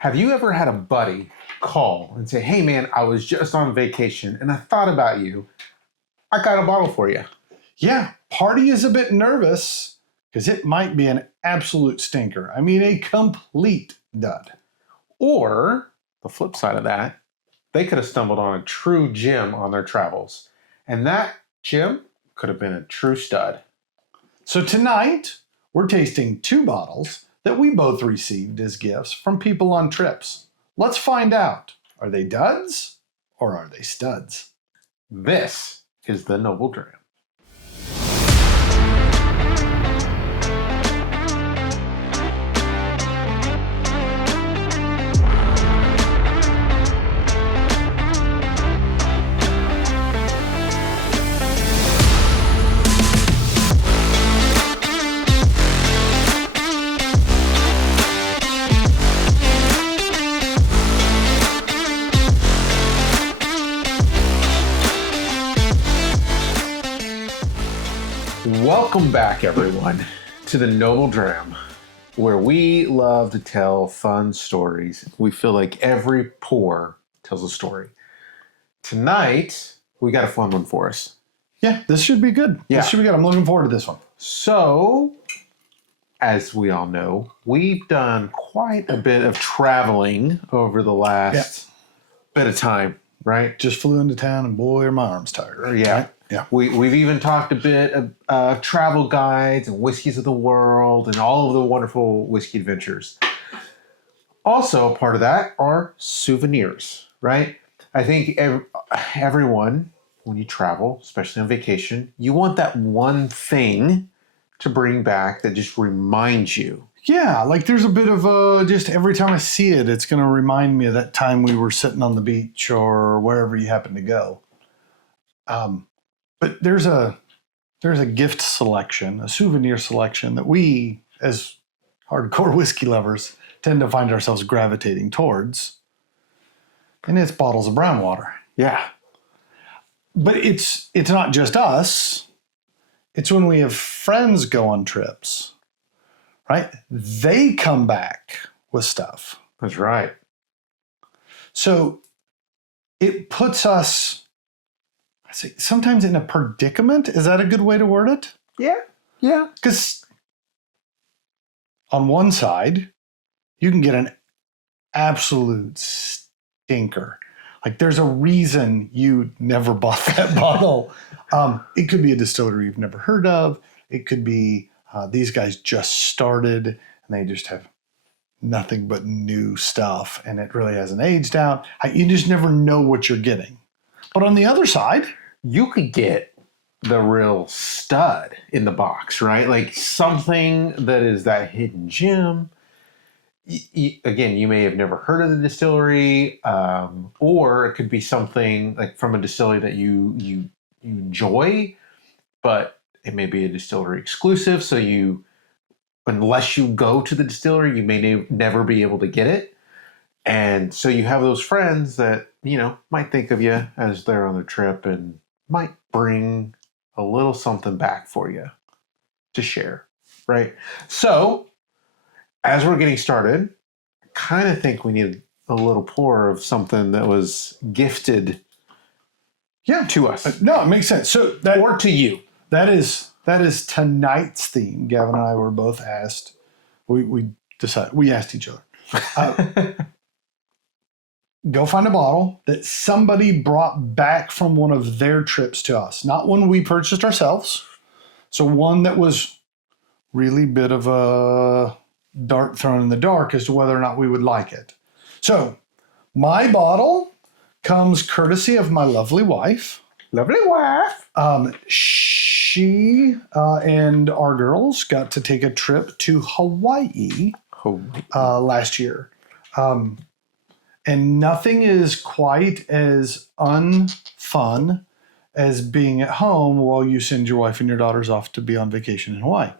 Have you ever had a buddy call and say, hey man, I was just on vacation and I thought about you. I got a bottle for you. Yeah, party is a bit nervous because it might be an absolute stinker. I mean, a complete dud. Or the flip side of that, they could have stumbled on a true gem on their travels. And that gem could have been a true stud. So tonight, we're tasting 2 bottles that we both received as gifts from people on trips. Let's find out. Are they duds or are they studs? This is the Noble Dram. Welcome back, everyone, to the Noble Dram, where we love to tell fun stories. We feel like every pour tells a story. Tonight, we got a fun one for us. Yeah, this should be good. Yeah. This should be good. I'm looking forward to this one. So, as we all know, we've done quite a bit of traveling over the last bit of time, right? Just flew into town and boy, are my arms tired. Yeah. Right? Yeah. We've even talked a bit of travel guides and whiskeys of the world and all of the wonderful whiskey adventures. Also, part of that are souvenirs, right? I think everyone, when you travel, especially on vacation, you want that one thing to bring back that just reminds you. Yeah, like there's a bit of just every time I see it, it's going to remind me of that time we were sitting on the beach or wherever you happen to go. But there's a gift selection, a souvenir selection that we, as hardcore whiskey lovers, tend to find ourselves gravitating towards. And it's bottles of brown water. Yeah. But it's not just us. It's when we have friends go on trips, right? They come back with stuff. That's right. So it puts us, I say, sometimes in a predicament. Is that a good way to word it? Yeah. Yeah. Because on one side, you can get an absolute stinker. Like there's a reason you never bought that bottle. It could be a distillery you've never heard of. It could be these guys just started and they just have nothing but new stuff and it really hasn't aged out. You just never know what you're getting. But on the other side, you could get the real stud in the box, right? Like something that is that hidden gem. Again, you may have never heard of the distillery, or it could be something like from a distillery that you enjoy, but it may be a distillery exclusive. So unless you go to the distillery, you may never be able to get it. And so you have those friends that, might think of you as they're on their trip and might bring a little something back for you to share, right? So as we're getting started, I kind of think we need a little pour of something that was gifted to us. No, it makes sense. So or to you. That is tonight's theme. Gavin and I were both asked. We asked each other. Go find a bottle that somebody brought back from one of their trips to us. Not one we purchased ourselves. So one that was really a bit of a dart thrown in the dark as to whether or not we would like it. So my bottle comes courtesy of my lovely wife. Lovely wife. She and our girls got to take a trip to Hawaii last year. And nothing is quite as unfun as being at home while you send your wife and your daughters off to be on vacation in Hawaii.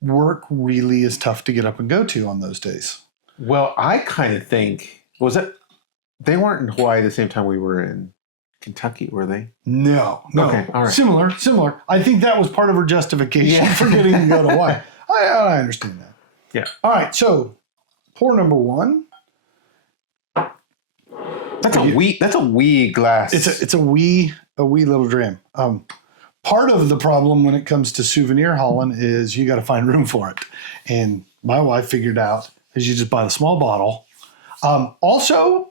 Work really is tough to get up and go to on those days. Well, I kind of think, they weren't in Hawaii the same time we were in Kentucky, were they? No. Okay, all right. Similar. I think that was part of her justification for getting to go to Hawaii. I understand that. Yeah. All right, so pour number one. That's a wee glass. It's a wee little dram. Part of the problem when it comes to souvenir hauling is you got to find room for it. And my wife figured out is you just buy the small bottle. Also,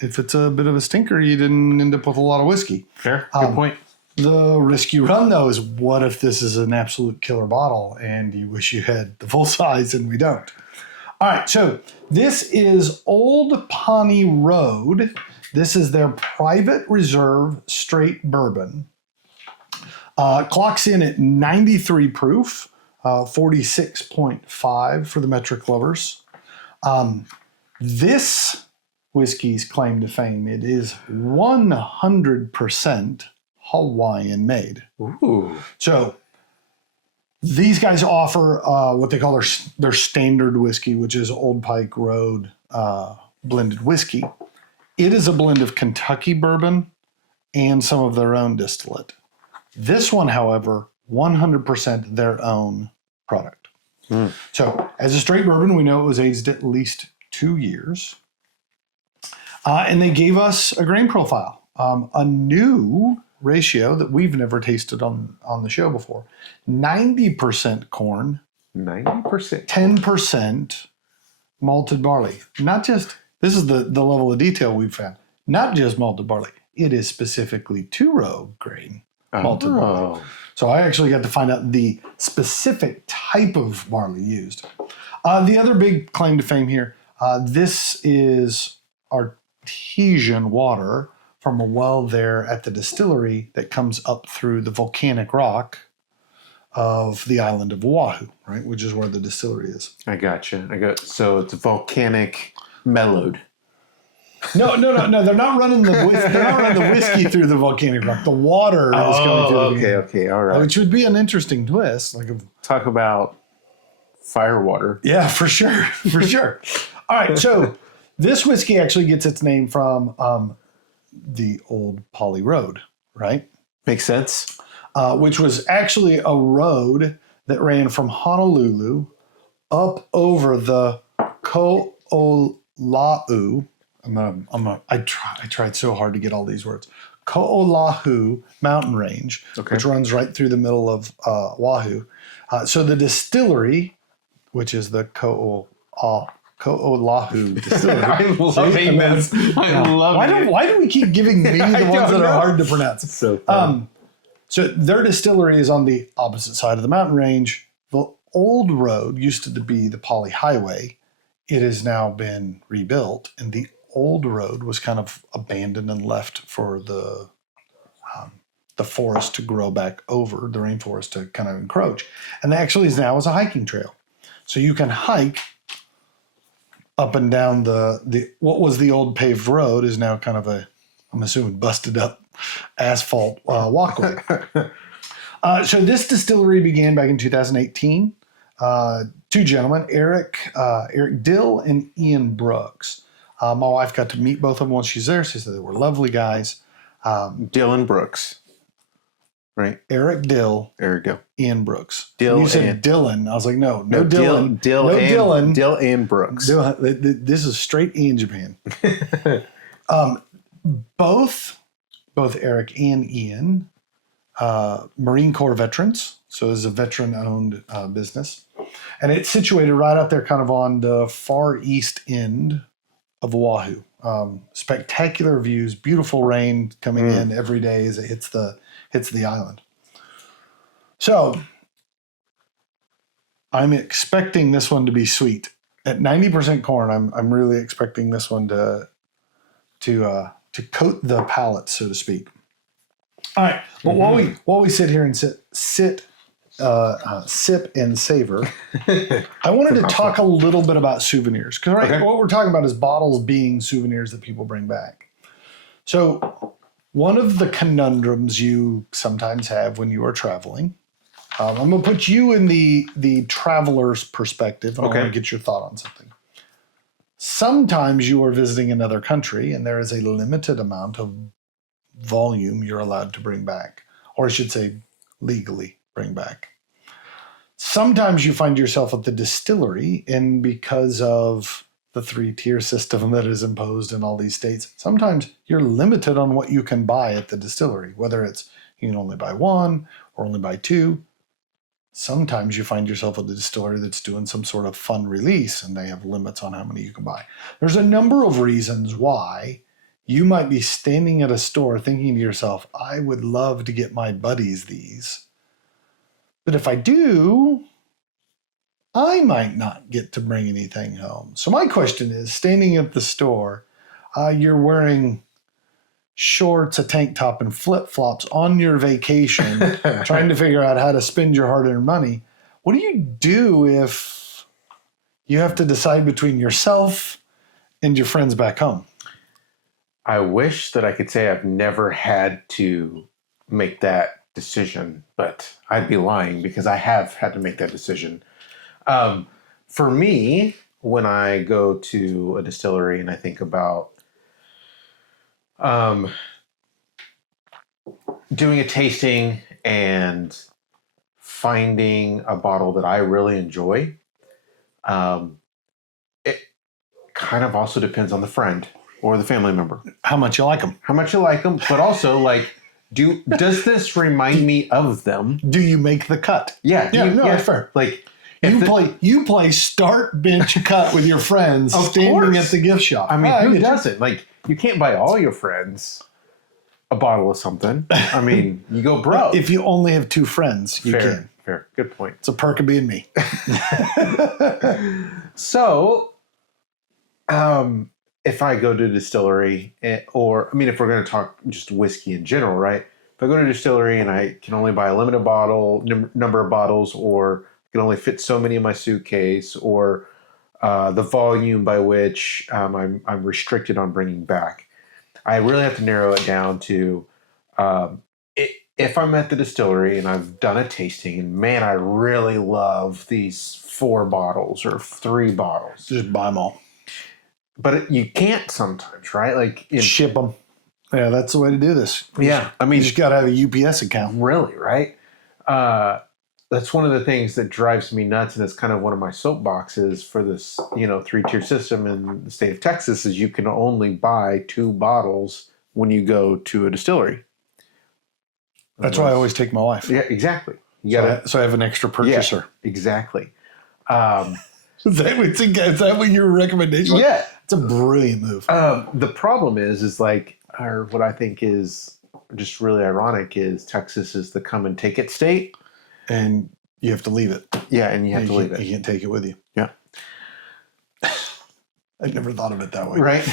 if it's a bit of a stinker, you didn't end up with a lot of whiskey. Fair. Good point. The risk you run, though, is what if this is an absolute killer bottle and you wish you had the full size and we don't? All right, so this is Old Pawnee Road. This is their private reserve straight bourbon. Clocks in at 93 proof, 46.5 for the metric lovers. This whiskey's claim to fame, it is 100% Hawaiian made. Ooh. So these guys offer what they call their standard whiskey, which is Old Pike Road blended whiskey. It is a blend of Kentucky bourbon and some of their own distillate. This one, however, 100% their own product. So as a straight bourbon, we know it was aged at least 2 years. And they gave us a grain profile, a new ratio that we've never tasted on the show before. 90% corn. 90%. 10% malted barley. Not just, this is the level of detail we've found. Not just malted barley. It is specifically two-row grain malted barley. So I actually got to find out the specific type of barley used. The other big claim to fame here, this is artesian water from a well there at the distillery that comes up through the volcanic rock of the island of Oahu, right, which is where the distillery is. I gotcha. So it's volcanic mellowed. No. They're not running the whiskey through the volcanic rock. The water is coming through. Okay, all right. Which would be an interesting twist. Talk about fire water. Yeah, for sure. All right, so this whiskey actually gets its name from the Old Pawnee Road, right? Makes sense. Which was actually a road that ran from Honolulu up over the Ko'olau. I tried so hard to get all these words. Ko'olau mountain range, which runs right through the middle of Oahu. So the distillery, which is the Ko'olau distillery. I'm loving this. Why do we keep giving me the ones that are hard to pronounce? It's so fun. So their distillery is on the opposite side of the mountain range. The old road used to be the Poly Highway. It has now been rebuilt, and the old road was kind of abandoned and left for the forest to grow back over, the rainforest to kind of encroach. And actually now is a hiking trail. So you can hike up and down the what was the old paved road is now kind of I'm assuming busted up asphalt walkway. So this distillery began back in 2018. Two gentlemen, Eric Dill and Ian Brooks. My wife got to meet both of them when she's there. She said they were lovely guys. Dylan Brooks. Right. Eric Dill. Ian Brooks. You said Dylan. I was like, no Dylan. Dylan. Dill and Brooks. This is straight in Japan. Both Eric and Ian, Marine Corps veterans. So it's a veteran-owned business. And it's situated right out there kind of on the far east end of Oahu. Spectacular views, beautiful rain coming in every day as it hits the island. So I'm expecting this one to be sweet. At 90% corn, I'm really expecting this one to coat the palate, so to speak. All right, but while we sit here and sip and savor, I wanted to talk a little bit about souvenirs because what we're talking about is bottles being souvenirs that people bring back. So one of the conundrums you sometimes have when you are traveling, I'm going to put you in the traveler's perspective, and I want to get your thought on something. Sometimes you are visiting another country, and there is a limited amount of volume you're allowed to bring back, or I should say legally bring back. Sometimes you find yourself at the distillery, and because of the 3-tier system that is imposed in all these states. Sometimes you're limited on what you can buy at the distillery, whether it's you can only buy one or only buy two. Sometimes you find yourself at the distillery that's doing some sort of fun release and they have limits on how many you can buy. There's a number of reasons why you might be standing at a store thinking to yourself, I would love to get my buddies these. But if I do, I might not get to bring anything home. So my question is, standing at the store, you're wearing shorts, a tank top, and flip-flops on your vacation, trying to figure out how to spend your hard-earned money. What do you do if you have to decide between yourself and your friends back home? I wish that I could say I've never had to make that decision, but I'd be lying because I have had to make that decision. For me, when I go to a distillery and I think about doing a tasting and finding a bottle that I really enjoy, it kind of also depends on the friend or the family member. How much you like them. How much you like them, but also like, does this remind me of them? Do you make the cut? Yeah, that's fair. Like you play start, bench, cut with your friends standing at the gift shop. I mean, who doesn't? Like, you can't buy all your friends a bottle of something. I mean, you go broke. If you only have 2 friends, you can. Fair. Good point. It's a perk of being me. So, if I go to a distillery, or, I mean, if we're going to talk just whiskey in general, right? If I go to a distillery and I can only buy a limited bottle, number of bottles, or can only fit so many in my suitcase, or the volume by which I'm restricted on bringing back, I really have to narrow it down to if I'm at the distillery and I've done a tasting and man, I really love these 4 bottles or 3 bottles. Just buy them all. But you can't sometimes, right? Like ship them. Yeah, that's the way to do this. I mean, you just got to have a UPS account. Really, right? That's one of the things that drives me nuts, and it's kind of one of my soapboxes for this, 3-tier system in the state of Texas is you can only buy 2 bottles when you go to a distillery. That's why I always take my wife. Yeah, exactly. So I have an extra purchaser. Yeah, exactly. Is that what your recommendation was? Yeah. It's a brilliant move. The problem is like, or what I think is just really ironic is Texas is the come and take it state. And you have to leave it. Yeah, and you have to leave it. You can't take it with you. Yeah. I never thought of it that way. Right.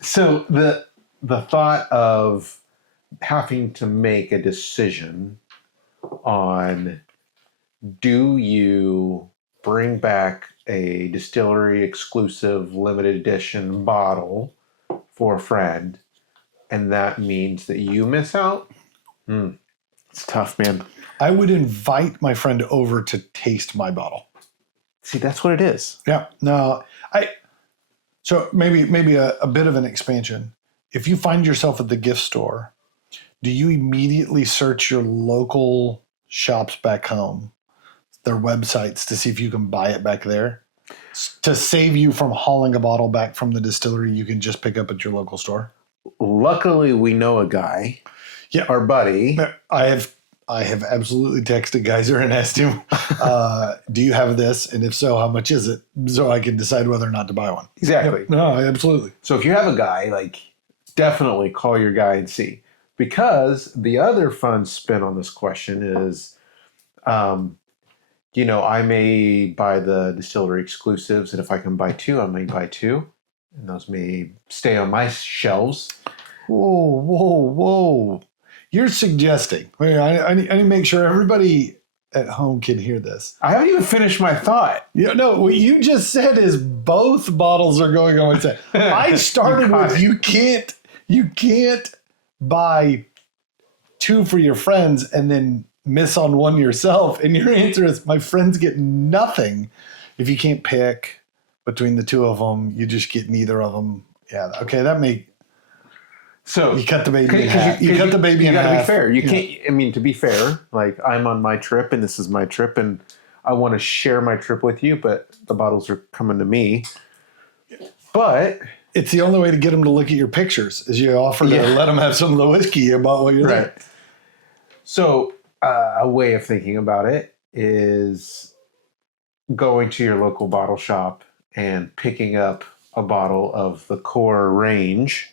So the thought of having to make a decision on, do you bring back a distillery exclusive limited edition bottle for a friend, and that means that you miss out? It's tough, man. I would invite my friend over to taste my bottle. See, that's what it is. Yeah. No, so maybe a bit of an expansion. If you find yourself at the gift store, do you immediately search your local shops back home, their websites, to see if you can buy it back there? To save you from hauling a bottle back from the distillery, you can just pick up at your local store? Luckily, we know a guy. Yeah, our buddy. I have absolutely texted Geyser and asked him, do you have this? And if so, how much is it? So I can decide whether or not to buy one. Exactly. Yep. No, absolutely. So if you have a guy, like, definitely call your guy and see. Because the other fun spin on this question is, I may buy the distillery exclusives, and if I can buy 2, I may buy 2. And those may stay on my shelves. Whoa. You're suggesting. Wait, I need to make sure everybody at home can hear this. I haven't even finished my thought. No, what you just said is both bottles are going on. I started with you can't buy 2 for your friends and then miss on one yourself. And your answer is, my friends get nothing. If you can't pick between the 2 of them, you just get neither of them. Yeah, okay, so you cut the baby in half. You cut the baby in half. You gotta be fair. You can't, I mean, to be fair, like, I'm on my trip and this is my trip and I want to share my trip with you, but the bottles are coming to me. But it's the only way to get them to look at your pictures is you offer to let them have some of the whiskey about what you're there. So a way of thinking about it is going to your local bottle shop and picking up a bottle of the core range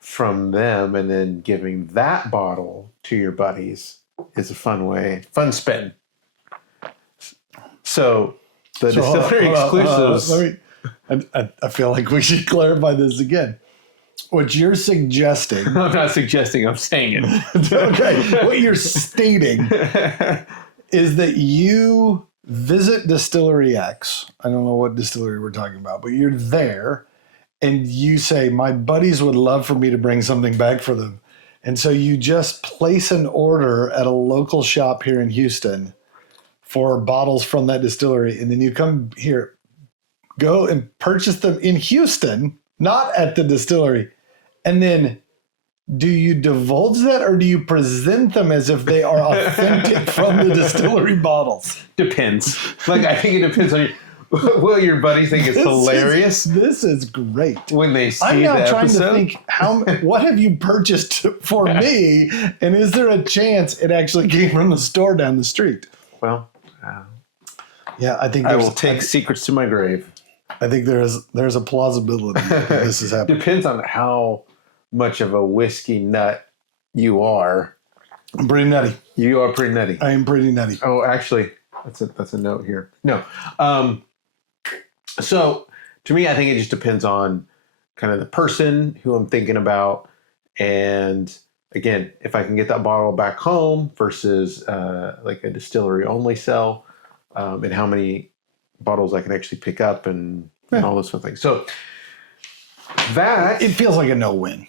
from them and then giving that bottle to your buddies is a fun spin. So the distillery exclusives. I feel like we should clarify this again. What you're suggesting. I'm not suggesting, I'm saying it. Okay. What you're stating is that you visit Distillery X. I don't know what distillery we're talking about, but you're there and you say, my buddies would love for me to bring something back for them. And so you just place an order at a local shop here in Houston for bottles from that distillery. And then you come here, go and purchase them in Houston, not at the distillery. And then do you divulge that or do you present them as if they are authentic from the distillery bottles? Depends. Like, I think it depends on will your buddy think it's hilarious? This is great. When they see I'm now the trying episode? to think, what have you purchased for me? And is there a chance it actually came from the store down the street? Well, yeah, I think I will take secrets to my grave. I think there's a plausibility that this is happening. Depends on how much of a whiskey nut you are. I'm pretty nutty. You are pretty nutty. I am pretty nutty. Oh, actually, that's a note here. No. So to me, I think it just depends on kind of the person who I'm thinking about. And again, if I can get that bottle back home versus like a distillery only sell, and how many bottles I can actually pick up and all those sort of things. So that it feels like a no-win.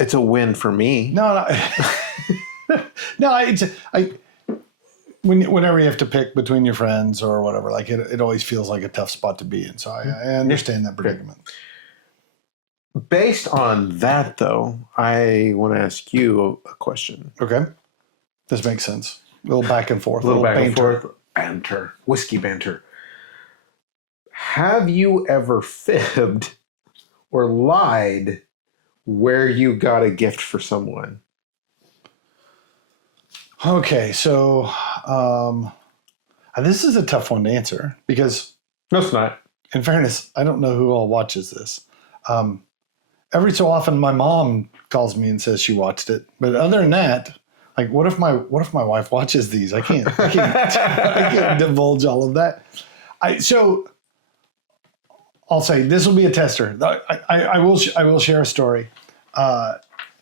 It's a win for me. No. No, whenever you have to pick between your friends or whatever, like it always feels like a tough spot to be in. So I understand that predicament. Based on that, though, I want to ask you a question. Okay. This makes sense. A little back and forth. A little back and forth. Banter. Whiskey banter. Have you ever fibbed or lied where you got a gift for someone? Okay, so this is a tough one to answer because... No, it's not. In fairness, I don't know who all watches this. Every so often, my mom calls me and says she watched it. But other than that, like, what if my wife watches these? I can't divulge all of that. So I'll say this will be a tester. I will share a story.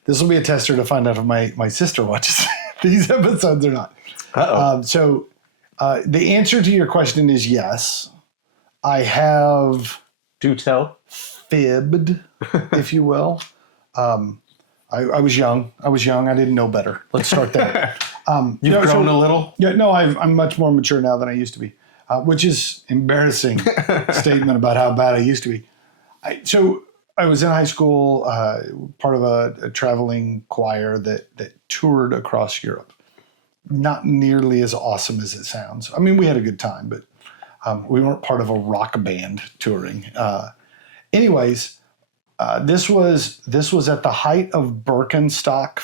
This will be a tester to find out if my sister watches these episodes or not. So the answer to your question is yes. I have... Do tell. Fibbed, if you will. I was young. I didn't know better. Let's start there. You've grown a little? Yeah, no, I'm much more mature now than I used to be, which is embarrassing statement about how bad I used to be. So I was in high school, part of a traveling choir that toured across Europe. Not nearly as awesome as it sounds. I mean, we had a good time, but we weren't part of a rock band touring. Anyways, this was at the height of Birkenstock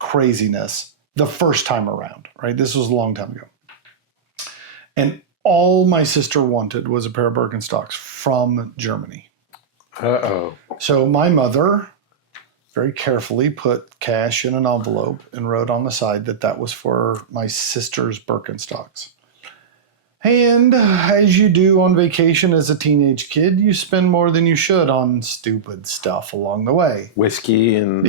craziness the first time around, right? This was a long time ago. And all my sister wanted was a pair of Birkenstocks from Germany. Uh-oh. So my mother very carefully put cash in an envelope and wrote on the side that was for my sister's Birkenstocks. And as you do on vacation as a teenage kid, you spend more than you should on stupid stuff along the way. Whiskey and...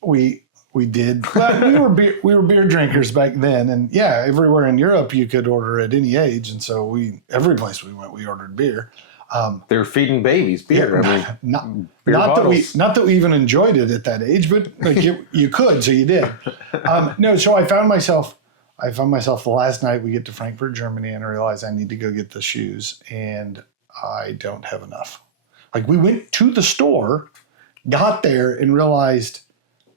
We did. Well, we were beer drinkers back then. And yeah, everywhere in Europe you could order at any age. And so every place we went, we ordered beer. They were feeding babies beer. Yeah, not that we even enjoyed it at that age, but like you could, so you did. No, so I found myself the last night we get to Frankfurt, Germany, and I realized I need to go get the shoes, and I don't have enough. Like, we went to the store, got there, and realized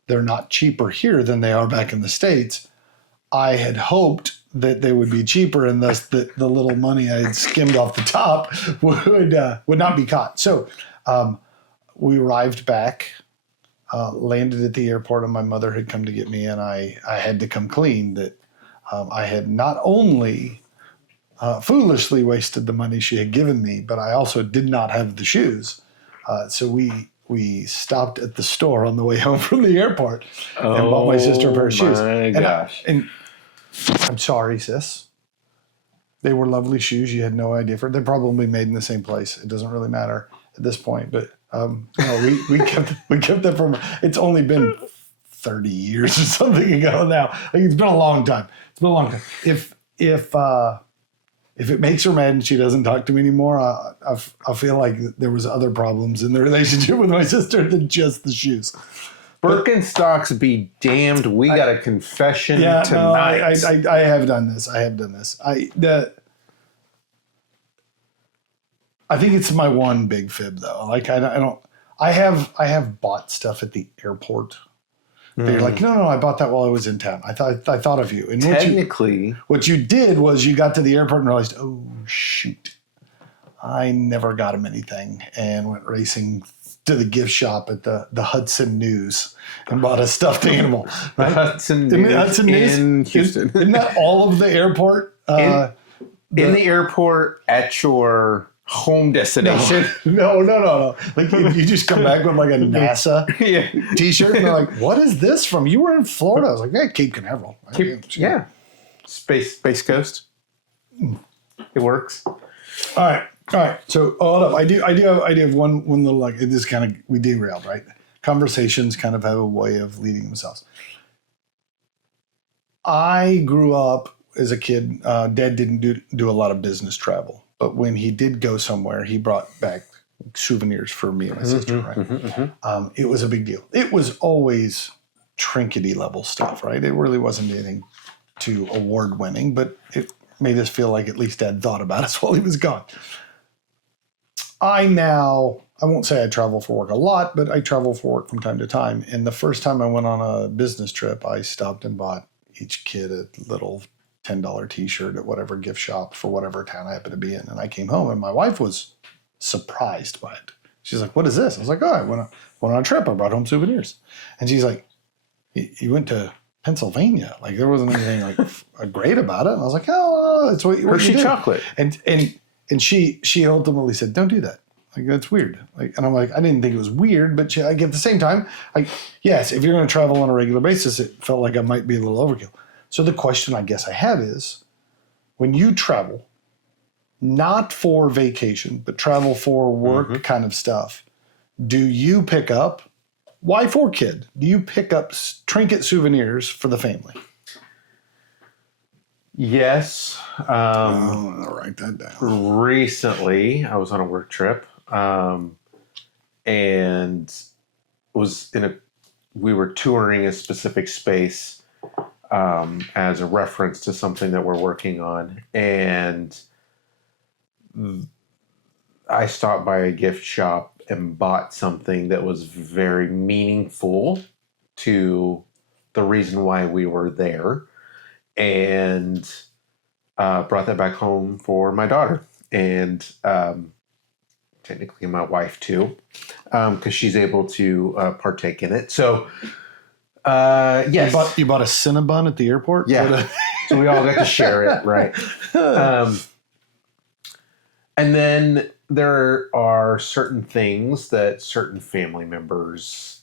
they're not cheaper here than they are back in the States. I had hoped that they would be cheaper, and thus the little money I had skimmed off the top would not be caught. So we arrived back, landed at the airport, and my mother had come to get me, and I had to come clean that I had not only foolishly wasted the money she had given me, but I also did not have the shoes. So we stopped at the store on the way home from the airport and bought my sister a pair of shoes. My gosh. And I'm sorry, sis. They were lovely shoes. You had no idea for. They're probably made in the same place. It doesn't really matter at this point. But we kept them from. It's only been 30 years or something ago now. Like, it's been a long time. It's been a long time. If it makes her mad and she doesn't talk to me anymore, I feel like there was other problems in the relationship with my sister than just the shoes. Birkenstocks be damned. We got a confession tonight. No, I have done this. I think it's my one big fib though. Like I have bought stuff at the airport. They're like, no, I bought that while I was in town. I thought of you. And technically, what you did was you got to the airport and realized, oh shoot, I never got him anything, and went racing to the gift shop at the Hudson News and bought a stuffed animal. Right? The Hudson News in Houston. Isn't that all of the airport? In the airport at your home destination. No. Like you just come back with like a NASA t-shirt and they're like, what is this from? You were in Florida. I was like, Cape Canaveral. Yeah. Space Coast. It works. All right. So hold up. I do have one little, like, this kind of, we derailed, right? Conversations kind of have a way of leading themselves. I grew up as a kid. Dad didn't do a lot of business travel, but when he did go somewhere, he brought back souvenirs for me and my sister, right? It was a big deal. It was always trinkety level stuff, right? It really wasn't anything too award winning, but it made us feel like at least Dad thought about us while he was gone. I won't say I travel for work a lot, but I travel for work from time to time. And the first time I went on a business trip, I stopped and bought each kid a little $10 t-shirt at whatever gift shop for whatever town I happened to be in. And I came home and my wife was surprised by it. She's like, what is this? I was like, I went on a trip. I brought home souvenirs. And she's like, you went to Pennsylvania? Like, there wasn't anything like great about it. And I was like, oh, it's what Hershey you did. chocolate. And she ultimately said, don't do that. Like, that's weird. Like, and I'm like, I didn't think it was weird, but like, at the same time, like, yes, if you're going to travel on a regular basis, it felt like I might be a little overkill. So the question I guess I have is, when you travel, not for vacation, but travel for work kind of stuff, do you pick up, wife or kid, do you pick up trinket souvenirs for the family? Yes. I'll write that down. Recently, I was on a work trip, and we were touring a specific space as a reference to something that we're working on, and I stopped by a gift shop and bought something that was very meaningful to the reason why we were there, and brought that back home for my daughter and technically my wife too, because she's able to partake in it. So yes, you bought a Cinnabon at the airport. Yeah, so we all got to share it, right? And then there are certain things that certain family members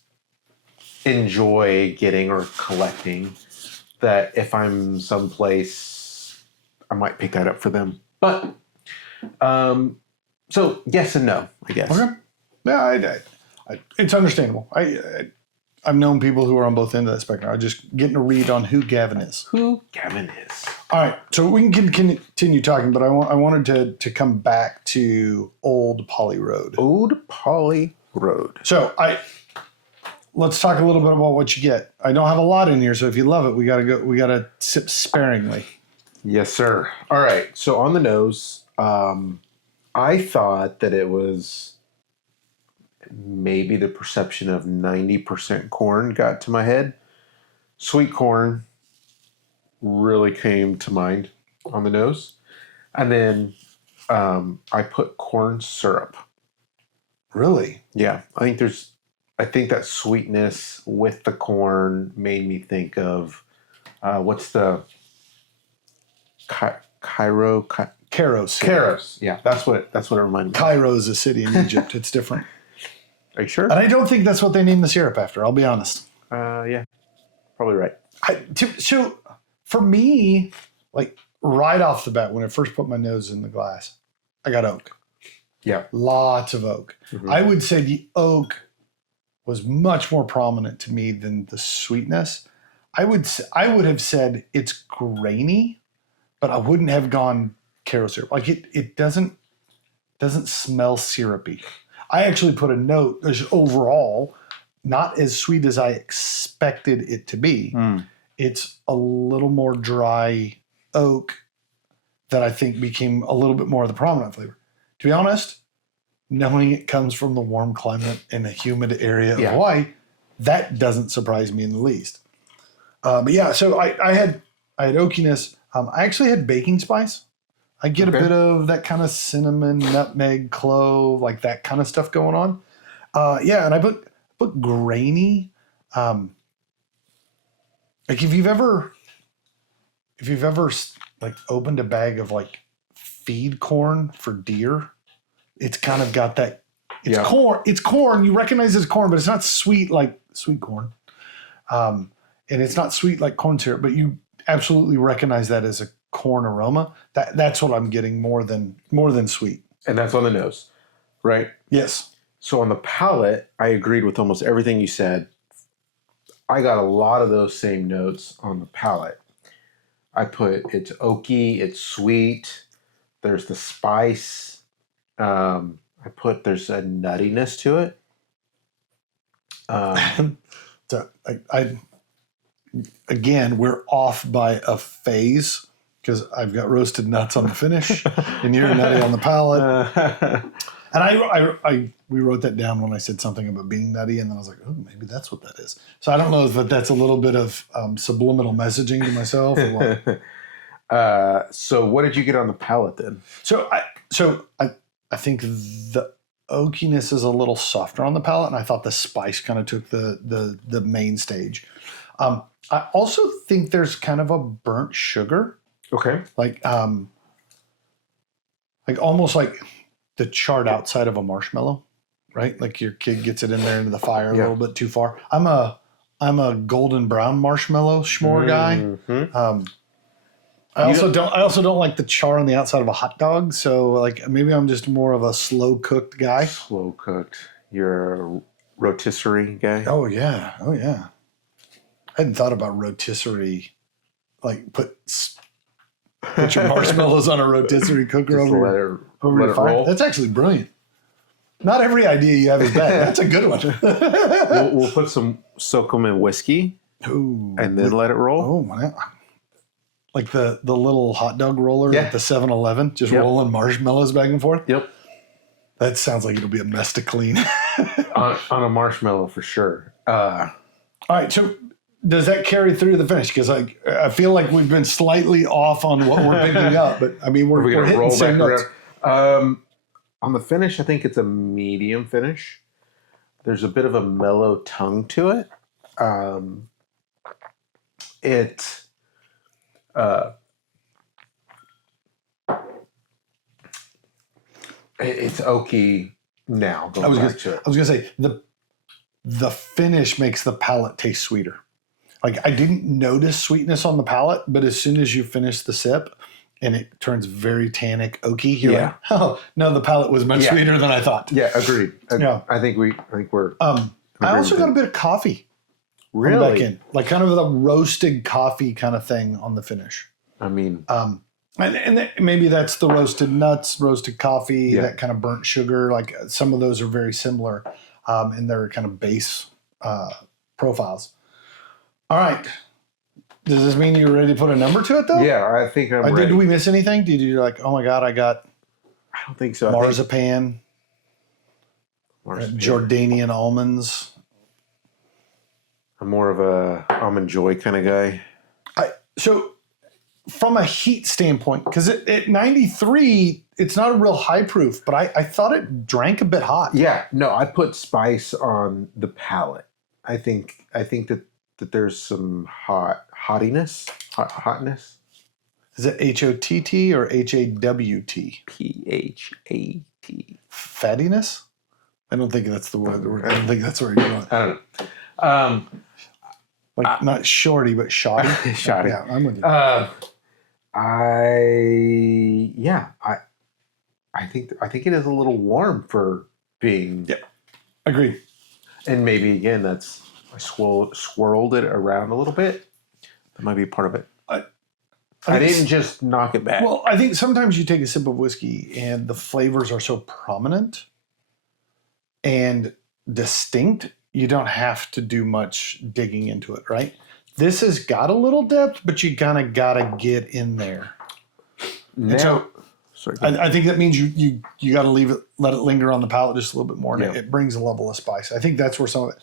enjoy getting or collecting that if I'm someplace, I might pick that up for them. But, so yes and no, I guess. Okay. Yeah, it's understandable. I've known people who are on both ends of that spectrum. I'm just getting a read on who Gavin is. Who Gavin is. All right, so we can continue talking, but I wanted to come back to Old Poly Road. Old Poly Road. So let's talk a little bit about what you get. I don't have a lot in here, so if you love it, we gotta sip sparingly. Yes, sir. All right. So on the nose, I thought that it was maybe the perception of 90% corn got to my head. Sweet corn, really came to mind on the nose. And then I put corn syrup. Really? Yeah, I think that sweetness with the corn made me think of what's the Cairo? Cairo City. Kairos. Yeah, that's what it reminded me. Cairo is a city in Egypt. It's different. Are you sure? And I don't think that's what they named the syrup after. I'll be honest. Yeah, probably right. So for me, like right off the bat, when I first put my nose in the glass, I got oak. Yeah, Lots of oak. Mhm. I would say the oak was much more prominent to me than the sweetness. I would have said it's grainy, but I wouldn't have gone Cairo syrup. Like it doesn't smell syrupy. I actually put a note as overall not as sweet as I expected it to be. It's a little more dry oak that I think became a little bit more of the prominent flavor. To be honest, knowing it comes from the warm climate in a humid area of Hawaii, that doesn't surprise me in the least. But yeah, so I had oakiness. I actually had baking spice. I get a bit of that kind of cinnamon, nutmeg, clove, like that kind of stuff going on. And I put grainy. Like if you've ever like opened a bag of like feed corn for deer, it's kind of got that. It's corn. It's corn. You recognize it's corn, but it's not sweet like sweet corn. And it's not sweet like corn syrup, but you absolutely recognize that as a corn aroma. That's what I'm getting more than sweet. And that's on the nose, right? Yes. So on the palate, I agreed with almost everything you said. I got a lot of those same notes on the palate. I put it's oaky, it's sweet. There's the spice. I put there's a nuttiness to it. So again, we're off by a phase because I've got roasted nuts on the finish and you're nutty on the palate. And we wrote that down when I said something about being nutty, and then I was like, oh, maybe that's what that is. So I don't know if that's a little bit of subliminal messaging to myself or what. So what did you get on the palate then? So I think the oakiness is a little softer on the palate, and I thought the spice kind of took the main stage. I also think there's kind of a burnt sugar, Okay. like almost like the charred outside of a marshmallow, right? Like your kid gets it in there into the fire a little bit too far. I'm a golden brown marshmallow s'more guy. I also don't like the char on the outside of a hot dog. So like maybe I'm just more of a slow cooked guy. Slow cooked. You're a rotisserie guy? Oh yeah. I hadn't thought about rotisserie. Like put your marshmallows on a rotisserie cooker Just over let your it fire. roll. That's actually brilliant. Not every idea you have is bad. That's a good one. We'll soak them in whiskey. Ooh, and then let it roll. Oh my! Like the little hot dog roller at the 7-Eleven, just rolling marshmallows back and forth. Yep. That sounds like it'll be a mess to clean. on a marshmallow for sure. All right, so does that carry through the finish? Because I feel like we've been slightly off on what we're picking up, but I mean we're hitting roll same back notes. around. On the finish, I think it's a medium finish. There's a bit of a mellow tongue to it. It's oaky now. I was gonna say the finish makes the palate taste sweeter. Like I didn't notice sweetness on the palate, but as soon as you finish the sip and it turns very tannic, oaky, you're like, oh no, the palate was much sweeter than I thought. Yeah, agreed. Yeah. I think we're. I also got a bit of coffee. Really? Back in, like kind of the roasted coffee kind of thing on the finish. I mean, and maybe that's the roasted nuts, roasted coffee, that kind of burnt sugar. Like some of those are very similar in their kind of base profiles. All right. Does this mean you're ready to put a number to it, though? Yeah, I think I'm ready. Did we miss anything? Did you like, oh my God, I got I don't think so. marzipan, Jordanian almonds. I'm more of a almond joy kind of guy. So from a heat standpoint, because at 93, it's not a real high proof, but I thought it drank a bit hot. Yeah, no, I put spice on the palate. I think that there's some hotness. Is it HOTT or HAWT? PHAT. Fattiness? I don't think that's the word. I don't think that's where you're going. I don't know. Not shorty, but shoddy. Shoddy. Yeah, I'm with you. I think it is a little warm for being. Yeah, agreed. And maybe again, I swirled it around a little bit. That might be part of it. I didn't just knock it back. Well, I think sometimes you take a sip of whiskey and the flavors are so prominent and distinct, you don't have to do much digging into it, right? This has got a little depth, but you kind of got to get in there. Now, I think that means you got to let it linger on the palate just a little bit more, and it brings a level of spice. I think that's where some of it.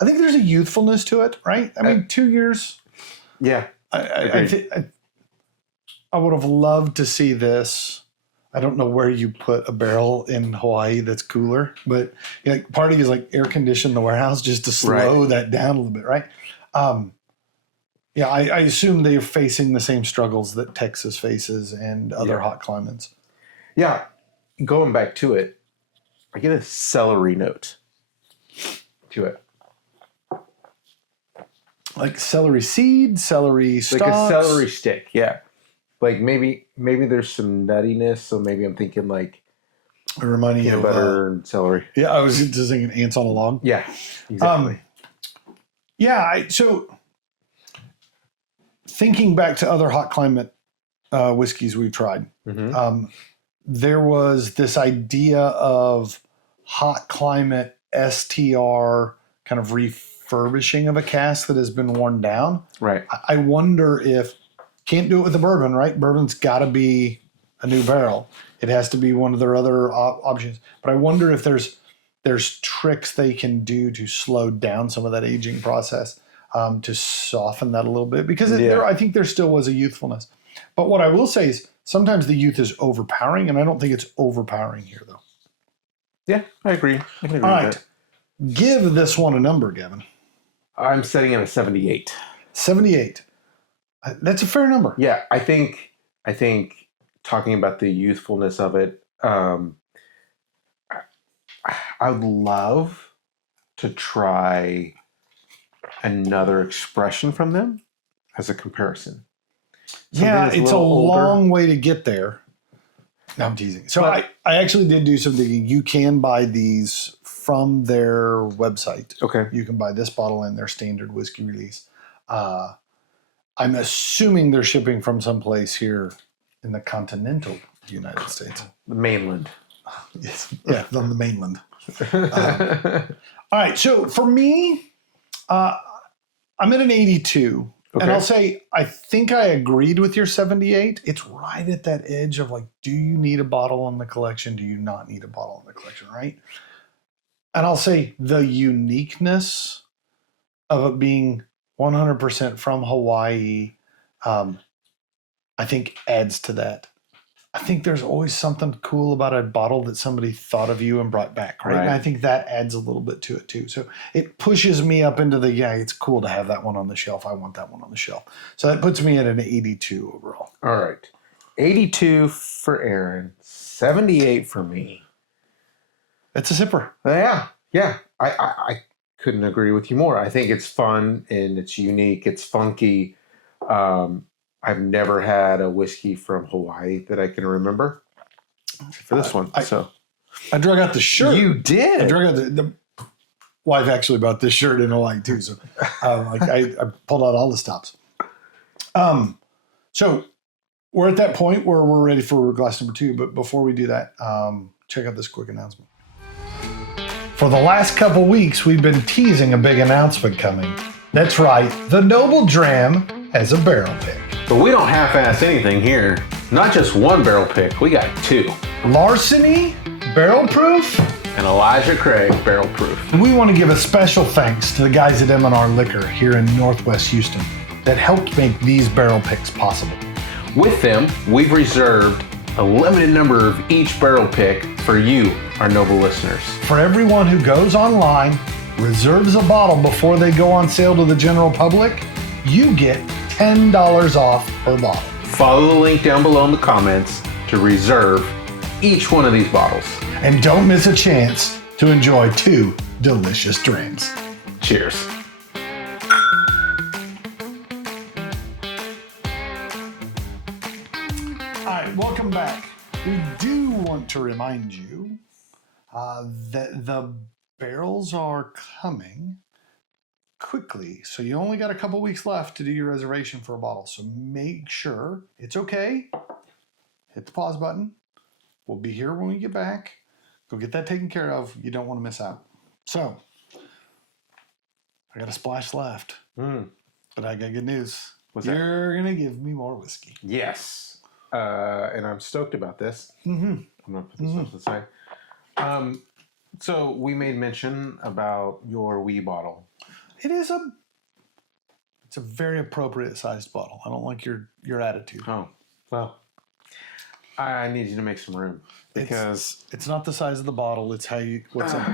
I think there's a youthfulness to it, right? I mean, 2 years. Yeah, I would have loved to see this. I don't know where you put a barrel in Hawaii that's cooler, but part of you is like air condition the warehouse just to slow that down a little bit, right? I assume they're facing the same struggles that Texas faces and other hot climates. Yeah, going back to it, I get a celery note to it. Like celery seed, celery stalks. Like a celery stick, yeah. Like maybe there's some nuttiness, so maybe I'm thinking like reminding you peanut butter and celery. Yeah, I was just thinking ants on a log. Yeah, exactly. So thinking back to other hot climate whiskeys we've tried, there was this idea of hot climate STR kind of refurbishing of a cask that has been worn down. Right. I wonder if can't do it with the bourbon, right? Bourbon's got to be a new barrel. It has to be one of their other options. But I wonder if there's tricks they can do to slow down some of that aging process, to soften that a little bit. Because I think there still was a youthfulness. But what I will say is sometimes the youth is overpowering, and I don't think it's overpowering here, though. Yeah, I agree. I can agree All with right. that. Give this one a number, Gavin. I'm setting it at 78. 78. That's a fair number. Yeah, I think talking about the youthfulness of it, I would love to try another expression from them as a comparison. It's a long way to get there. No, I'm teasing. So I actually did do some digging. You can buy these from their website. Okay. You can buy this bottle in their standard whiskey release. I'm assuming they're shipping from someplace here in the continental United States. The mainland. Yes. Yeah, on the mainland. All right. So for me, I'm at an 82. Okay. And I'll say, I think I agreed with your 78. It's right at that edge of like, do you need a bottle in the collection? Do you not need a bottle in the collection, right? And I'll say the uniqueness of it being 100% from Hawaii, I think adds to that. I think there's always something cool about a bottle that somebody thought of you and brought back, right? And I think that adds a little bit to it too. So it pushes me up into it's cool to have that one on the shelf. I want that one on the shelf. So that puts me at an 82 overall. All right. 82 for Aaron, 78 for me. It's a sipper. Yeah. I couldn't agree with you more. I think it's fun and it's unique. It's funky. I've never had a whiskey from Hawaii that I can remember for this one. I drug out the shirt. You did? I drug out the wife actually bought this shirt in Hawaii too. So I pulled out all the stops. So we're at that point where we're ready for glass number 2. But before we do that, check out this quick announcement. For the last couple weeks, we've been teasing a big announcement coming. That's right. The Noble Dram has a barrel pick. But we don't half-ass anything here. Not just one barrel pick, we got 2. Larceny, barrel proof, and Elijah Craig, barrel proof. And we want to give a special thanks to the guys at M&R Liquor here in Northwest Houston that helped make these barrel picks possible. With them, we've reserved a limited number of each barrel pick for you, our noble listeners. For everyone who goes online, reserves a bottle before they go on sale to the general public, you get $10 off per bottle. Follow the link down below in the comments to reserve each one of these bottles. And don't miss a chance to enjoy 2 delicious drinks. Cheers. All right, welcome back. We do want to remind you that the barrels are coming quickly. So you only got a couple weeks left to do your reservation for a bottle. So make sure it's okay. Hit the pause button. We'll be here when we get back. Go get that taken care of. You don't want to miss out. So I got a splash left, but I got good news. You're going to give me more whiskey. Yes. And I'm stoked about this. I'm going to put this off to the side. So we made mention about your wee bottle. It's a very appropriate sized bottle. I don't like your attitude. Oh, well, I need you to make some room because it's not the size of the bottle. It's how you, what's in it.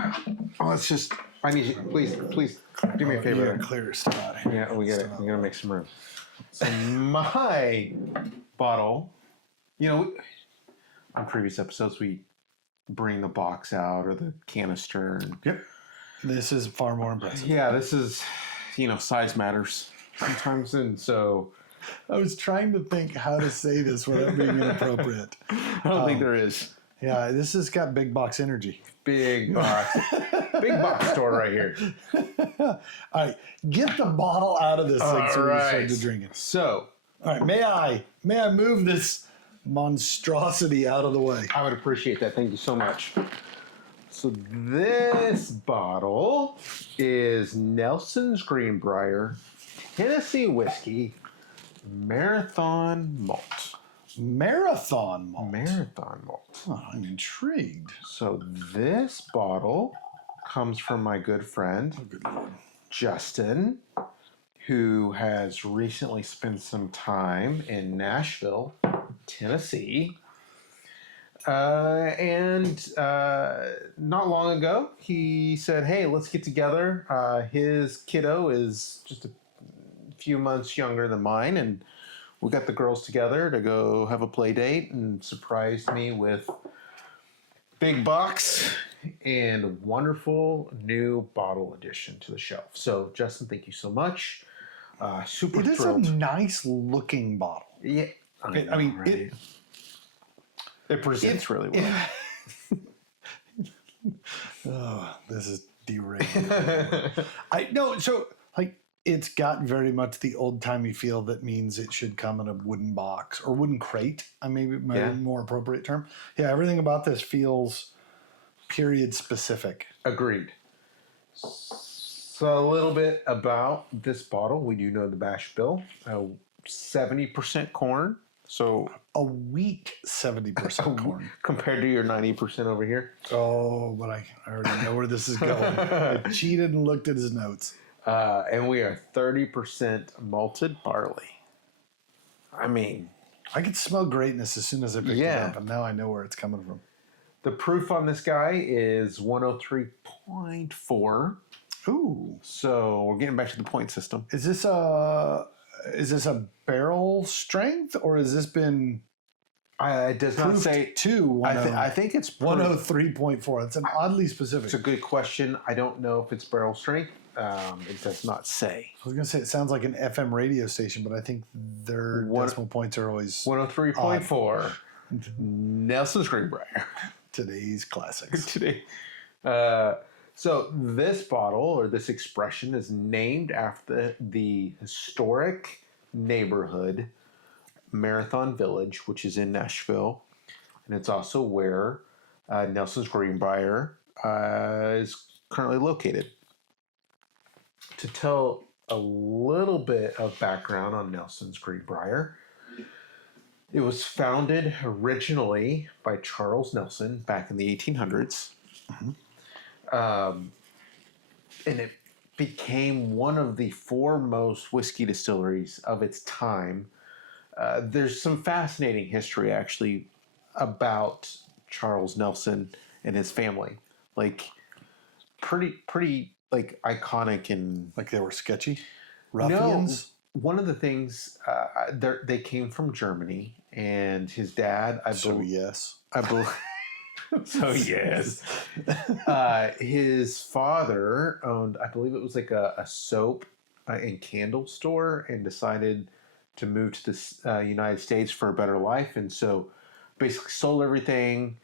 I need you, please do me a favor. Yeah, clear stuff out of here. Yeah, we got to make some room. So my bottle, on previous episodes, we bring the box out or the canister. Yep. This is far more impressive. Yeah, this is, size matters sometimes. And so I was trying to think how to say this without being inappropriate. I don't think there is. Yeah, this has got big box energy. Big box. Big box store right here. All right, get the bottle out of this thing so we start to drink it. So, all right, may I move this monstrosity out of the way? I would appreciate that. Thank you so much. So this bottle is Nelson's Greenbrier Tennessee Whiskey Marathon Malt. Marathon malt. Marathon malt. Oh, I'm intrigued. So this bottle comes from my good friend, Justin, who has recently spent some time in Nashville, Tennessee. And not long ago, he said, hey, let's get together. His kiddo is just a few months younger than mine, and we got the girls together to go have a play date and surprised me with big box and wonderful new bottle addition to the shelf. So, Justin, thank you so much. Super thrilled. It is a nice looking bottle. Yeah. I mean, right? It presents really well. Yeah. Oh, this is derailed. It's got very much the old-timey feel that means it should come in a wooden box or wooden crate. Maybe more appropriate term. Yeah, everything about this feels period specific. Agreed. So a little bit about this bottle. We do know the bash bill. 70% corn. So a weak 70% corn. Compared to your 90% over here. Oh, but I already know where this is going. I cheated and looked at his notes. And we are 30% malted barley. I mean, I could smell greatness as soon as I picked it up, and now I know where it's coming from. The proof on this guy is 103.4. Ooh. So we're getting back to the point system. Is this a barrel strength, or has this been? It does not say to. I think it's 103.4. It's an oddly specific. It's a good question. I don't know if it's barrel strength. It does not say. I was going to say it sounds like an FM radio station, but I think their decimal points are always 103.4. Nelson's Greenbrier. Today's classics. Today. So this bottle or this expression is named after the historic neighborhood Marathon Village, which is in Nashville, and it's also where Nelson's Greenbrier is currently located. To tell a little bit of background on Nelson's Greenbrier, it was founded originally by Charles Nelson back in the 1800s. And it became one of the foremost whiskey distilleries of its time there's some fascinating history actually about Charles Nelson and his family. Like pretty like iconic and Like they were sketchy no. ruffians. One of the things they came from Germany, and his dad, Yes. I believe. So yes, his father owned, I believe it was like a soap and candle store, and decided to move to the United States for a better life, and so basically sold everything,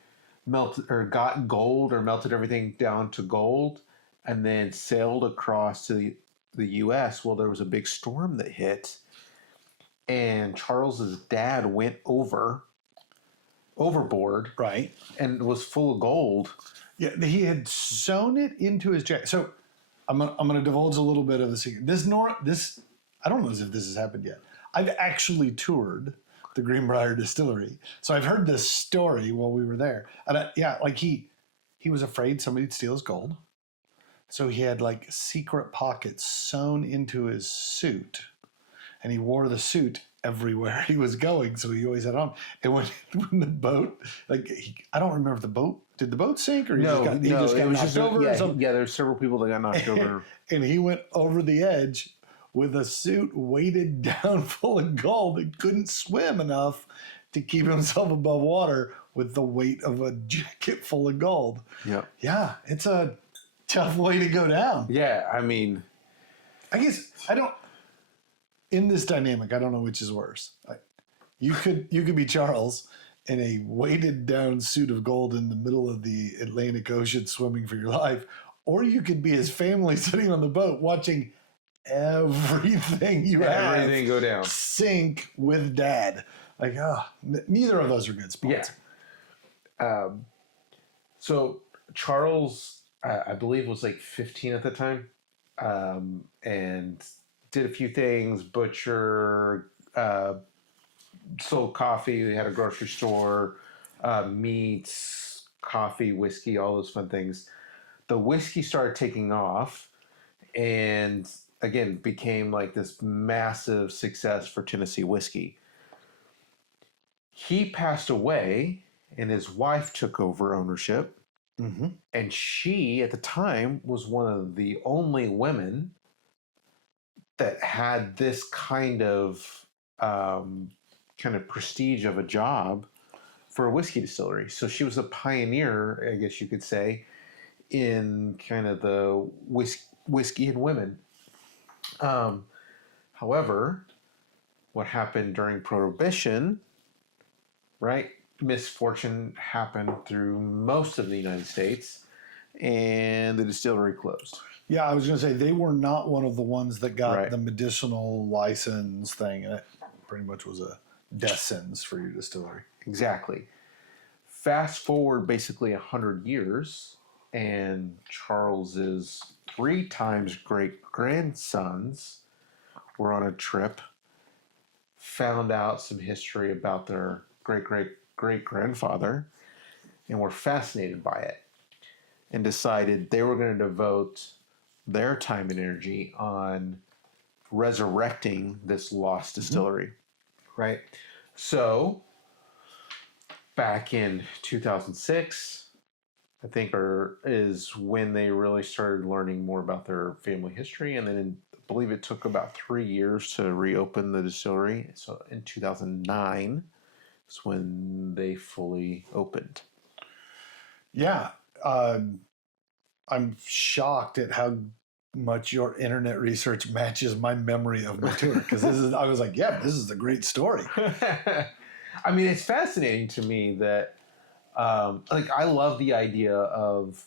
melted or got gold or melted everything down to gold, and then sailed across to the U.S. Well, there was a big storm that hit, and Charles's dad went overboard, Right. and was full of gold. Yeah, he had sewn it into his jacket. So I'm gonna divulge a little bit of a secret. This I don't know if this has happened yet. I've actually toured the Greenbrier Distillery, so I've heard this story while we were there. And like he was afraid somebody'd steal his gold, so he had like secret pockets sewn into his suit, and he wore the suit everywhere he was going, so he always had on. And when the boat, I don't remember the boat. Did the boat sink, or he just got knocked over? Yeah, or something? yeah. There's several people that got knocked over, And he went over the edge with a suit weighted down full of gold and couldn't swim enough to keep himself above water with the weight of a jacket full of gold. Yeah, yeah, it's a tough way to go down. Yeah, I mean, I guess I don't. In this dynamic, I don't know which is worse. You could be Charles in a weighted down suit of gold in the middle of the Atlantic Ocean swimming for your life, or you could be his family sitting on the boat watching everything everything go down, sink with dad. Like, neither of those are good spots. Yeah. So Charles, I believe, was like 15 at the time, and did a few things. Butcher, sold coffee. They had a grocery store, meats, coffee, whiskey, all those fun things. The whiskey started taking off, and again became like this massive success for Tennessee whiskey. He passed away, and his wife took over ownership. Mm-hmm. And she, at the time, was one of the only women that had this kind of prestige of a job for a whiskey distillery. So she was a pioneer, I guess you could say, in kind of the whiskey and women. However, what happened during Prohibition, right? Misfortune happened through most of the United States, and the distillery closed. Yeah, I was going to say they were not one of the ones that got Right. the medicinal license thing, and it pretty much was a death sentence for your distillery. Exactly. Fast forward basically 100 years, and Charles's 3 times great grandsons were on a trip, found out some history about their great grandfather, and were fascinated by it, and decided they were going to devote their time and energy on resurrecting this lost distillery. Right? So, back in 2006, I think, is when they really started learning more about their family history. And then I believe it took about 3 years to reopen the distillery. So, in 2009 is when they fully opened. Yeah. I'm shocked at how much your internet research matches my memory of my tour. Because I was like, yeah, this is a great story. I mean, it's fascinating to me that, I love the idea of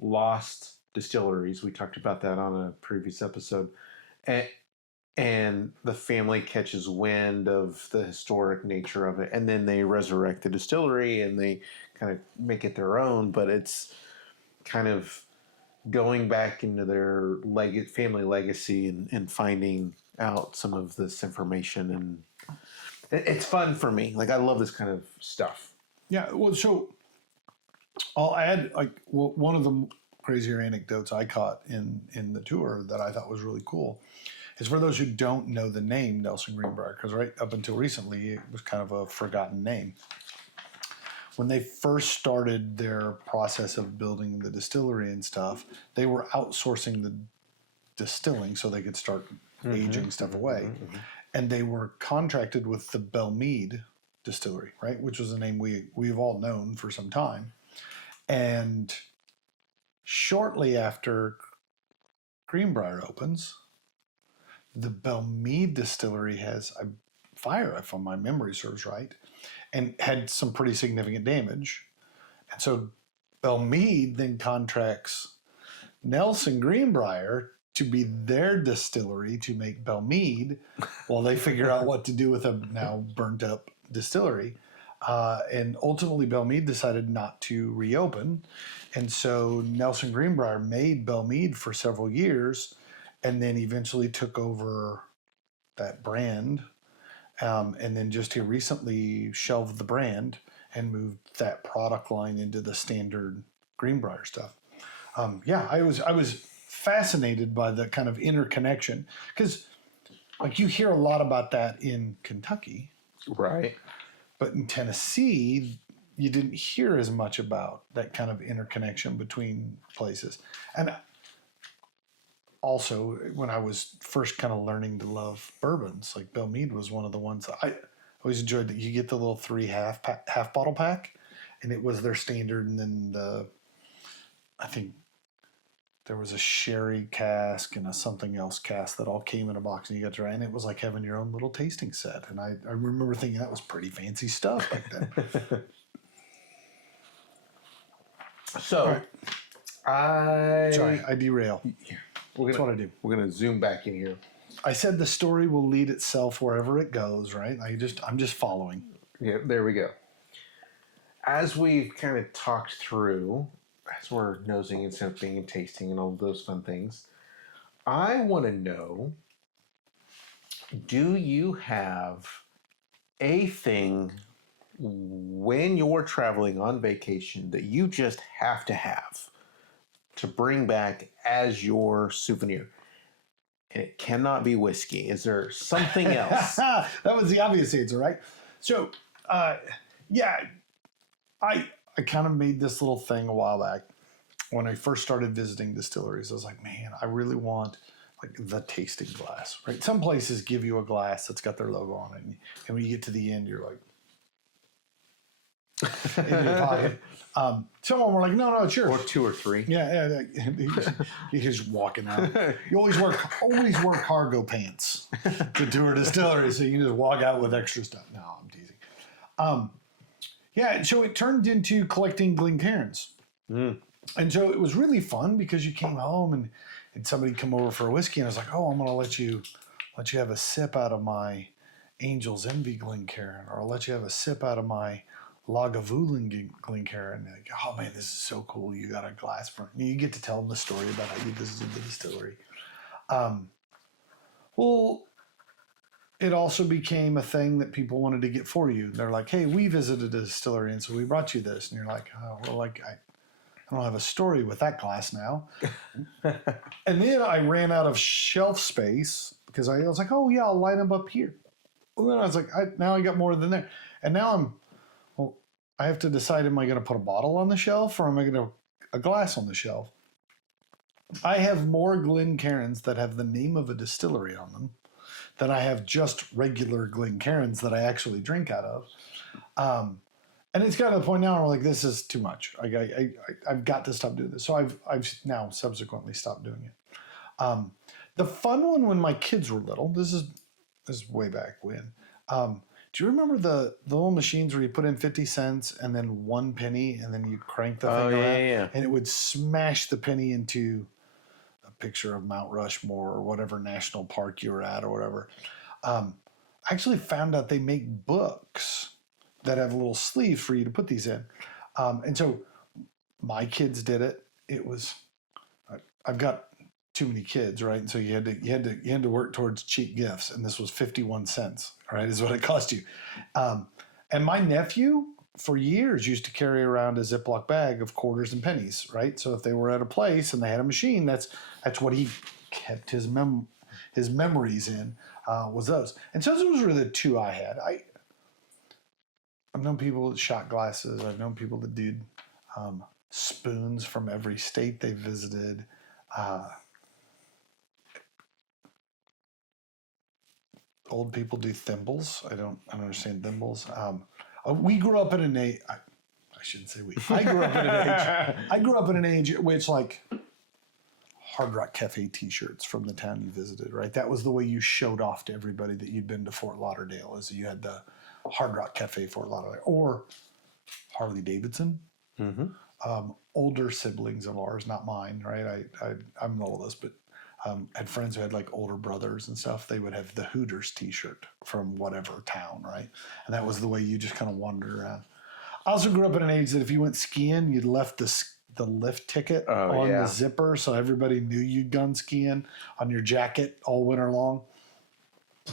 lost distilleries. We talked about that on a previous episode. And the family catches wind of the historic nature of it, and then they resurrect the distillery and they kind of make it their own. But it's kind of going back into their family legacy and finding out some of this information, and it's fun for me. Like, I love this kind of stuff. Yeah. Well, so I'll add one of the crazier anecdotes I caught in the tour that I thought was really cool is for those who don't know the name Nelson Greenbrier, because right up until recently, it was kind of a forgotten name. When they first started their process of building the distillery and stuff, they were outsourcing the distilling so they could start aging stuff away. And they were contracted with the Belmead distillery, right? Which was a name we've all known for some time. And shortly after Greenbrier opens, the Belmead distillery has a fire, if my memory serves right, and had some pretty significant damage. And so Belmead then contracts Nelson Greenbrier to be their distillery to make Belmead while they figure out what to do with a now burnt up distillery. And ultimately, Belmead decided not to reopen. And so Nelson Greenbrier made Belmead for several years and then eventually took over that brand. And then just here recently shelved the brand and moved that product line into the standard Greenbrier stuff. I was fascinated by the kind of interconnection because, like, you hear a lot about that in Kentucky, Right. but in Tennessee, you didn't hear as much about that kind of interconnection between places. And also, when I was first kind of learning to love bourbons, like Belmead was one of the ones that I always enjoyed. That you get the little 3 half bottle pack, and it was their standard. And then I think there was a sherry cask and a something else cask that all came in a box, and you got to try. And it was like having your own little tasting set. And I remember thinking that was pretty fancy stuff back then. So, Sorry, I derail. That's what I do. We're gonna zoom back in here. I said the story will lead itself wherever it goes, right? I'm just following. Yeah, there we go. As we've kind of talked through, as we're nosing and sniffing and tasting and all those fun things, I want to know, do you have a thing when you're traveling on vacation that you just have to bring back as your souvenir? And it cannot be whiskey. Is there something else? That was the obvious answer, right? So, yeah, I kind of made this little thing a while back when I first started visiting distilleries. I was like, man, I really want like the tasting glass, right? Some places give you a glass that's got their logo on it, and when you get to the end, you're like, in your pocket. Some of them were like, no, it's yours. Or 2 or 3. Yeah. He's just walking out. You always wear cargo pants to tour a distillery, so you can just walk out with extra stuff. No, I'm teasing. So it turned into collecting Glencairns. And so it was really fun because you came home and somebody come over for a whiskey, and I was like, oh, I'm going to let you have a sip out of my Angel's Envy Glencairn, or I'll let you have a sip out of my Lagavulin Glencairn. And like, oh man, this is so cool. You got a glass for me. You get to tell them the story about how you visited the distillery. Well, it also became a thing that people wanted to get for you. They're like, hey, we visited a distillery, and so we brought you this. And you're like, oh, well, like, I don't have a story with that glass now. And then I ran out of shelf space because I was like, oh yeah, I'll line them up here. Well, then I was like, now I got more than there. And now I have to decide, am I going to put a bottle on the shelf or am I going to a glass on the shelf? I have more Glencairns that have the name of a distillery on them than I have just regular Glencairns that I actually drink out of. And it's gotten to the point now where I'm like, this is too much. I've got to stop doing this. So I've now subsequently stopped doing it. The fun one when my kids were little, this is way back when. Do you remember the little machines where you put in 50 cents and then 1 penny and then you crank the thing around? Yeah. And it would smash the penny into a picture of Mount Rushmore or whatever national park you were at or whatever. I actually found out they make books that have little sleeves for you to put these in. And so my kids did it. I've got too many kids, right? And so you had to work towards cheap gifts, and this was 51 cents, right? Is what it cost you. And my nephew for years used to carry around a Ziploc bag of quarters and pennies, right? So if they were at a place and they had a machine, that's what he kept his his memories in was those. And so those were the two I had. I've known people that shot glasses. I've known people that did spoons from every state they visited. Old people do thimbles. I don't understand thimbles. We grew up in an age. I shouldn't say we. I grew up in an age. I grew up in an age at which like Hard Rock Cafe T-shirts from the town you visited. Right, that was the way you showed off to everybody that you'd been to Fort Lauderdale. Is you had the Hard Rock Cafe Fort Lauderdale or Harley Davidson. Older siblings of ours, not mine. Right, I'm the oldest, but had friends who had like older brothers and stuff. They would have the Hooters T-shirt from whatever town, right? And that was the way you just kind of wandered around. I also grew up in an age that if you went skiing, you'd left the lift ticket on the zipper, so everybody knew you'd gone skiing on your jacket all winter long.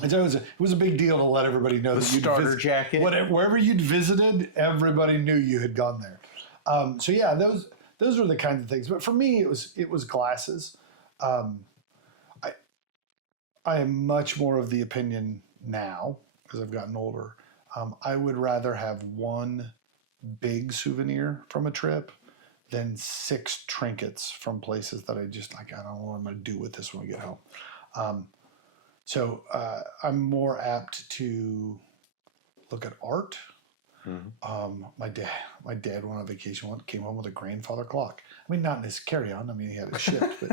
And so it was a big deal to let everybody know that you'd starter jacket. Wherever you'd visited, everybody knew you had gone there. So yeah, those were the kinds of things. But for me, it was glasses. I am much more of the opinion now, because I've gotten older. I would rather have one big souvenir from a trip than 6 trinkets from places that I just like, I don't know what I'm going to do with this when we get home. So I'm more apt to look at art. My dad went on vacation, came home with a grandfather clock. I mean, not in his carry-on. I mean, he had it shipped.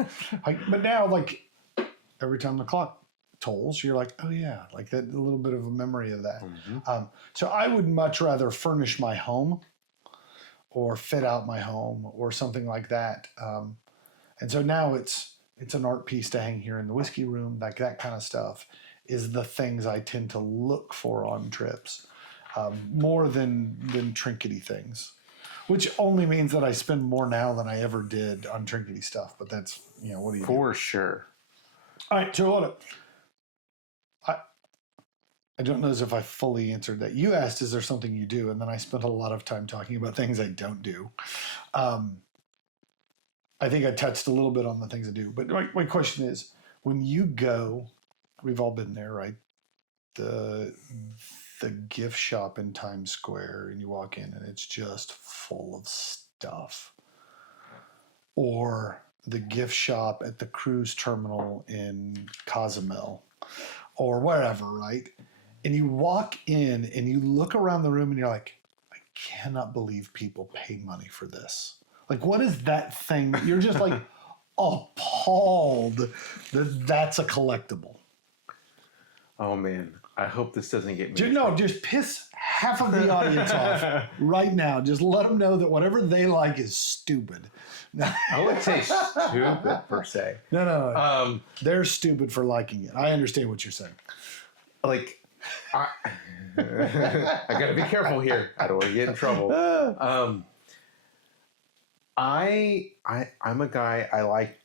But now, like, every time the clock tolls, you're like, oh yeah, like that, a little bit of a memory of that. So I would much rather furnish my home or fit out my home or something like that. And so now it's an art piece to hang here in the whiskey room, like that kind of stuff is the things I tend to look for on trips, more than trinkety things, which only means that I spend more now than I ever did on trinkety stuff. But that's, what do you do? For sure. All right, so hold up. I don't know as if I fully answered that. You asked, is there something you do? And then I spent a lot of time talking about things I don't do. I think I touched a little bit on the things I do. But my question is, when you go, we've all been there, right? The gift shop in Times Square, and you walk in and it's just full of stuff. Or the gift shop at the cruise terminal in Cozumel or wherever, right? And you walk in and you look around the room and you're like, I cannot believe people pay money for this. Like, what is that thing? You're just like appalled that that's a collectible. Oh man, I hope this doesn't get me. No, just piss half of the audience off right now. Just let them know that whatever they like is stupid. I wouldn't say stupid per se. No. They're stupid for liking it. I understand what you're saying. Like, I got to be careful here. I don't want to get in trouble. I'm a guy. I like.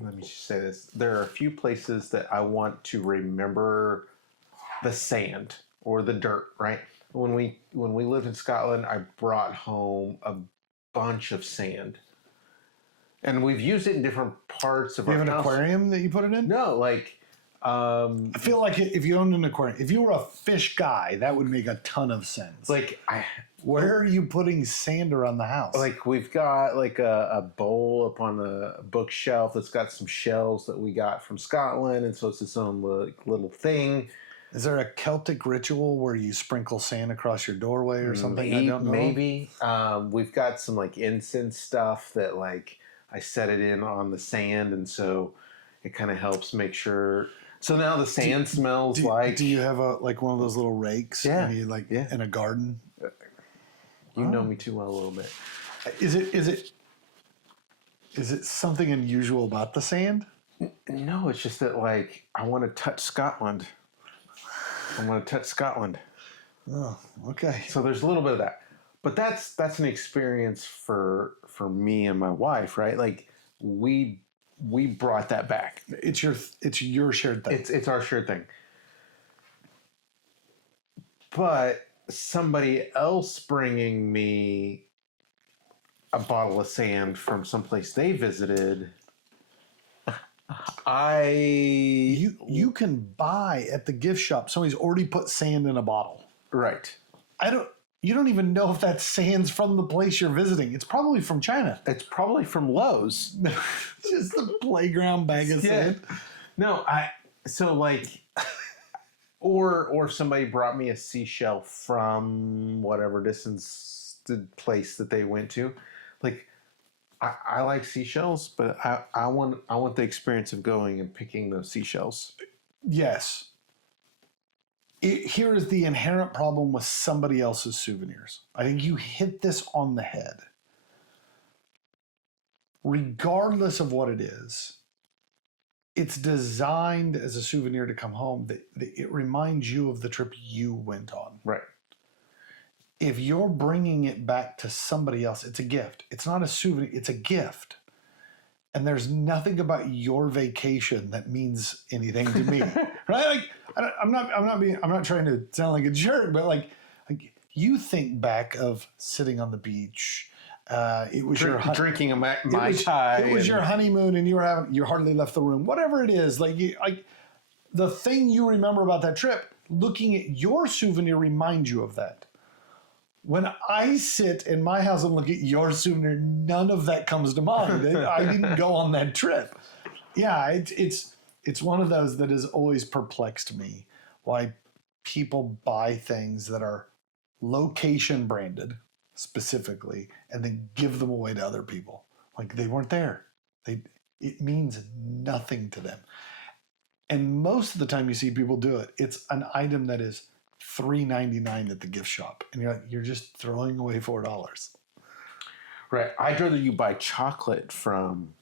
Let me just say this. There are a few places that I want to remember the sand or the dirt. Right. When we lived in Scotland, I brought home a bunch of sand. And we've used it in different parts of our house. You have an aquarium that you put it in? No, like... I feel like if you owned an aquarium, if you were a fish guy, that would make a ton of sense. Like, where are you putting sand around the house? Like, we've got like a bowl up on a bookshelf that's got some shells that we got from Scotland, and so it's its own little thing. Is there a Celtic ritual where you sprinkle sand across your doorway or something? I don't know. Maybe. We've got some like incense stuff that like I set it in on the sand, and so it kind of helps make sure. So now the sand smells like. Do you have one of those little rakes? Yeah. In a garden. You know me too well a little bit. Is it something unusual about the sand? No, it's just that like I want to touch Scotland. Oh, okay. So there's a little bit of that, but that's an experience for me and my wife, right? Like we brought that back. It's your shared thing. It's our shared thing. But somebody else bringing me a bottle of sand from someplace they visited, You can buy at the gift shop. Somebody's already put sand in a bottle. Right. You don't even know if that sand's from the place you're visiting. It's probably from China. It's probably from Lowe's. Just a playground bag of sand. No, or somebody brought me a seashell from whatever distance the place that they went to. Like, I like seashells, but I want the experience of going and picking those seashells. Yes. Here is the inherent problem with somebody else's souvenirs. I think you hit this on the head. Regardless of what it is, it's designed as a souvenir to come home that it reminds you of the trip you went on. Right. If you're bringing it back to somebody else, it's a gift. It's not a souvenir, it's a gift. And there's nothing about your vacation that means anything to me, right? Like, I'm not trying to sound like a jerk, but like you think back of sitting on the beach. It was drinking a Mai Tai. It was your honeymoon, and you hardly left the room. Whatever it is, like the thing you remember about that trip. Looking at your souvenir reminds you of that. When I sit in my house and look at your souvenir, none of that comes to mind. I didn't go on that trip. Yeah, it's one of those that has always perplexed me. Why people buy things that are location branded specifically and then give them away to other people. Like they weren't there. It means nothing to them. And most of the time you see people do it, it's an item that is $3.99 at the gift shop, and you're just throwing away $4. Right. I'd rather you buy chocolate from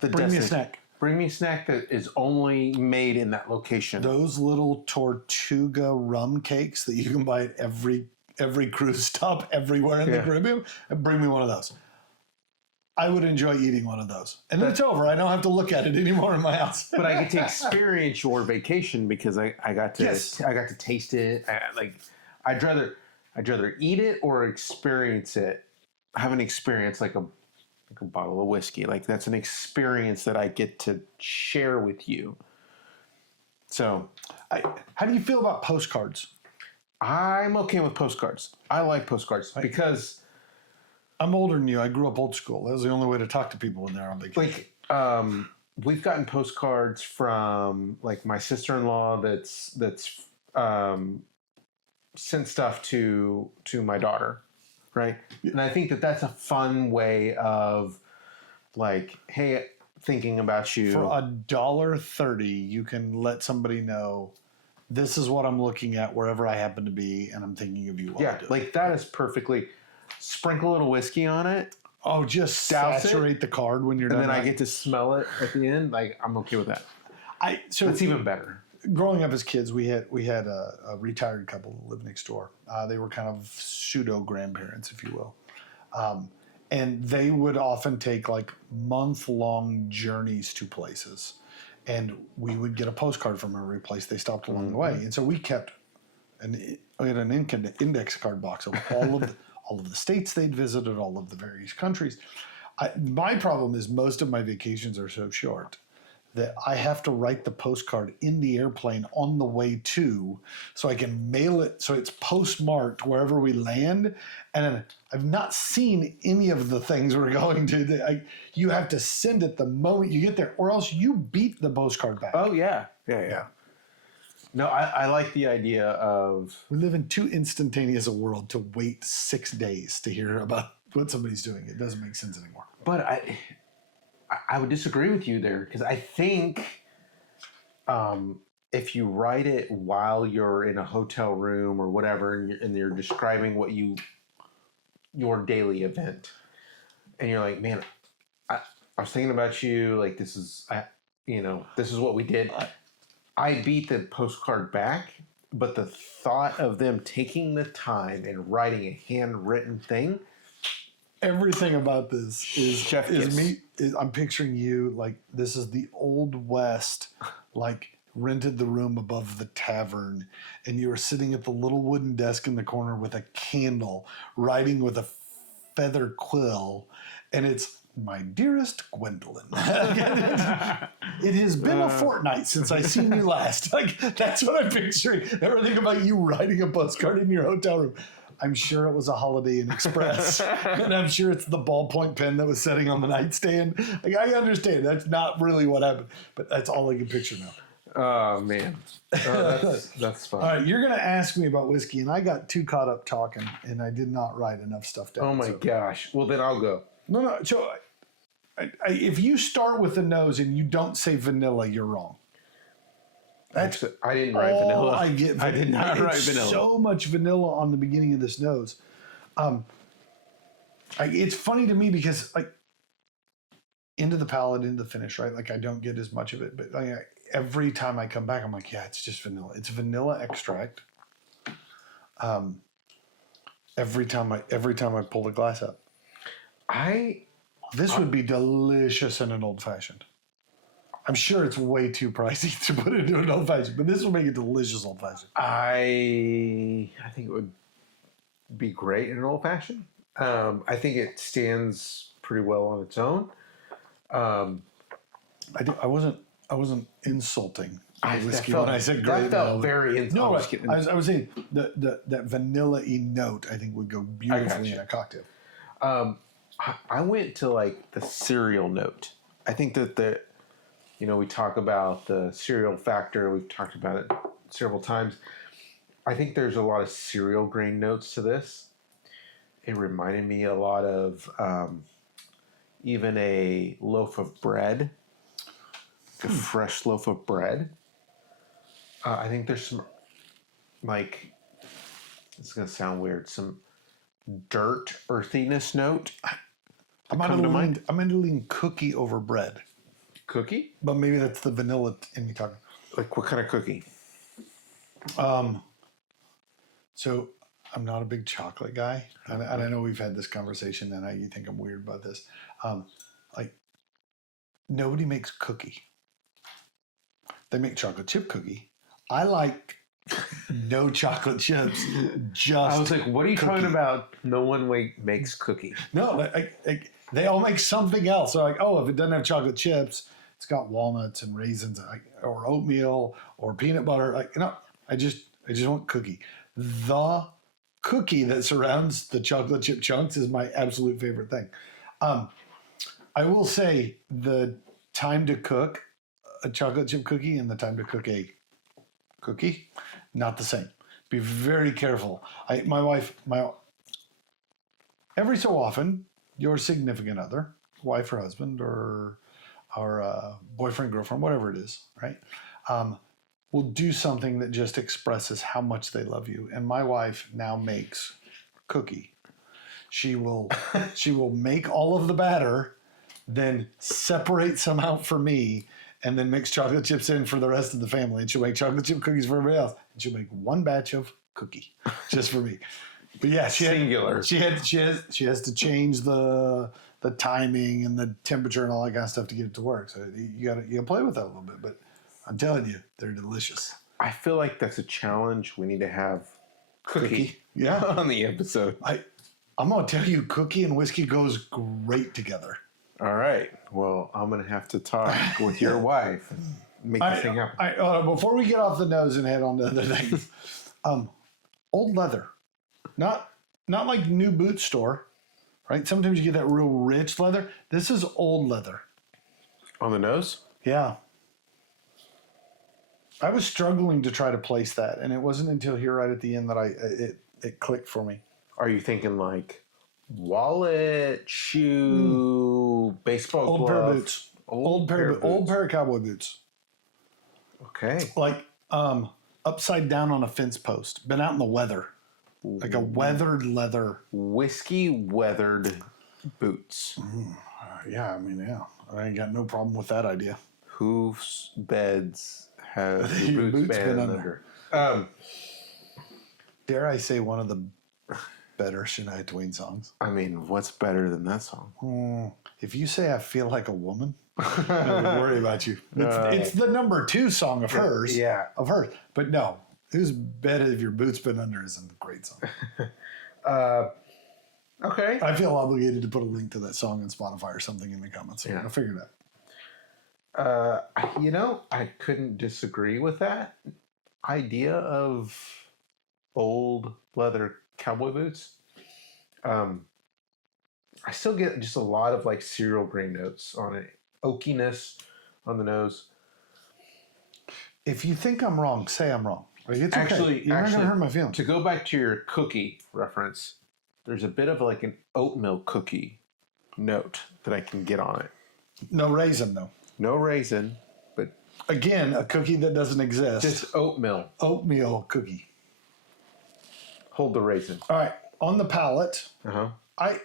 Bring me a snack. Bring me a snack that is only made in that location. Those little Tortuga rum cakes that you can buy at every cruise stop everywhere in the Caribbean, and bring me one of those. I would enjoy eating one of those. And then it's over. I don't have to look at it anymore in my house. But I get to experience your vacation because I got to taste it. I'd rather eat it or experience it. Have an experience like a bottle of whiskey. Like that's an experience that I get to share with you. So, how do you feel about postcards? I'm okay with postcards. I like postcards because I'm older than you. I grew up old school. That was the only way to talk to people when they're on vacation. Like, we've gotten postcards from like my sister-in-law that's sent stuff to my daughter, right? And I think that's a fun way of like, hey, thinking about you. For $1.30, you can let somebody know this is what I'm looking at wherever I happen to be, and I'm thinking of you while I do it. Like that is perfectly. Sprinkle a little whiskey on it. Oh, just saturate the card when you're done. And then I get to smell it at the end. Like I'm okay with that. So it's even better. Growing up as kids, we had a retired couple that lived next door. They were kind of pseudo grandparents, if you will, and they would often take like month-long journeys to places, and we would get a postcard from every place they stopped along the way. And so we had an index card box of all of the states they'd visited, all of the various countries. My problem is most of my vacations are so short that I have to write the postcard in the airplane on the way to, so I can mail it so it's postmarked wherever we land. And I've not seen any of the things we're going to. You have to send it the moment you get there, or else you beat the postcard back. Oh, yeah. Yeah. No, I like the idea of... We live in too instantaneous a world to wait 6 days to hear about what somebody's doing. It doesn't make sense anymore. But I would disagree with you there, because I think if you write it while you're in a hotel room or whatever, and you're describing what your daily event, and you're like, man, I was thinking about you, like this is what we did. I beat the postcard back, but the thought of them taking the time and writing a handwritten thing. Everything about this is me. I'm picturing you like this is the Old West, like rented the room above the tavern, and you were sitting at the little wooden desk in the corner with a candle, writing with a feather quill, and it's my dearest Gwendolyn. It has been a fortnight since I seen you last. Like, that's what I'm picturing. Everything about you writing a postcard in your hotel room. I'm sure it was a Holiday Inn Express. And I'm sure it's the ballpoint pen that was sitting on the nightstand. Like, I understand that's not really what happened, but that's all I can picture now. Oh, man. Oh, that's fun. All right, you're going to ask me about whiskey, and I got too caught up talking, and I did not write enough stuff down. Oh, my gosh. Well, then I'll go. No. So if you start with the nose and you don't say vanilla, you're wrong. I didn't write vanilla. I get. I did not write vanilla. So much vanilla on the beginning of this nose. It's funny to me because like into the palate, into the finish, right? Like I don't get as much of it, but every time I come back, I'm like, yeah, it's just vanilla. It's vanilla extract. Every time I pull the glass up, this would be delicious in an old fashioned. I'm sure it's way too pricey to put into an old fashioned, but this will make a delicious old fashioned. I think it would be great in an old fashioned. I think it stands pretty well on its own. I wasn't insulting whiskey when I said great. That felt very insulting. No, I was saying that vanilla-y note I think would go beautifully in a cocktail. I went to like the cereal note. I think that we talk about the cereal factor. We've talked about it several times. I think there's a lot of cereal grain notes to this. It reminded me a lot of even a loaf of bread, a fresh loaf of bread. I think there's some, like, it's going to sound weird, some dirt earthiness note. I'm going to lean cookie over bread. Cookie? But maybe that's the vanilla in me talking. Like what kind of cookie? So I'm not a big chocolate guy. And I know we've had this conversation and you think I'm weird about this. Like nobody makes cookie. They make chocolate chip cookie. I like no chocolate chips. Just I was like, what are you talking about? No one makes cookie. No, they all make something else. So like, oh, if it doesn't have chocolate chips, it's got walnuts and raisins or oatmeal or peanut butter. Like, I just want cookie. The cookie that surrounds the chocolate chip chunks is my absolute favorite thing. I will say the time to cook a chocolate chip cookie and the time to cook a cookie, not the same. Be very careful. My wife, every so often, your significant other, wife or husband or boyfriend, girlfriend, whatever it is, right, will do something that just expresses how much they love you. And my wife now makes cookie. She will make all of the batter, then separate some out for me, and then mix chocolate chips in for the rest of the family. And she'll make chocolate chip cookies for everybody else. And she'll make one batch of cookie just for me. But yeah, she has to change the timing and the temperature and all that kind of stuff to get it to work. So you gotta play with that a little bit. But I'm telling you, they're delicious. I feel like that's a challenge. We need to have cookie on the episode. I'm gonna tell you, cookie and whiskey goes great together. All right. Well, I'm going to have to talk with your wife and make this thing happen. Before we get off the nose and head on to other things, old leather, not like new boot store, right? Sometimes you get that real rich leather. This is old leather. On the nose? Yeah. I was struggling to try to place that, and it wasn't until here right at the end that it clicked for me. Are you thinking like wallet, shoe, baseball old glove? Pair of boots. Old pair of cowboy boots. Okay. Like upside down on a fence post. Been out in the weather. Like a weathered leather. Whiskey weathered boots. Yeah, I ain't got no problem with that idea. Whose beds have your boots been under? Dare I say one of the better Shania Twain songs? I mean, what's better than that song? If you say I feel like a woman, I would worry about you. It's the number 2 song of hers. Yeah. Of hers. But no, whose bed have your boots been under isn't a great song. Okay. I feel obligated to put a link to that song on Spotify or something in the comments. So I'll figure it out. I couldn't disagree with that idea of old leather cowboy boots. Um, I still get just a lot of like cereal grain notes on it, oakiness on the nose. If you think I'm wrong, say I'm wrong. Like, it's Actually, okay. You're not gonna hurt my feelings. to go back to your cookie reference, there's a bit of like an oatmeal cookie note that I can get on it. No raisin though. No raisin, but Again, a cookie that doesn't exist. just oatmeal. Oatmeal cookie. Hold the raisin. All right. On the palate, Uh-huh. I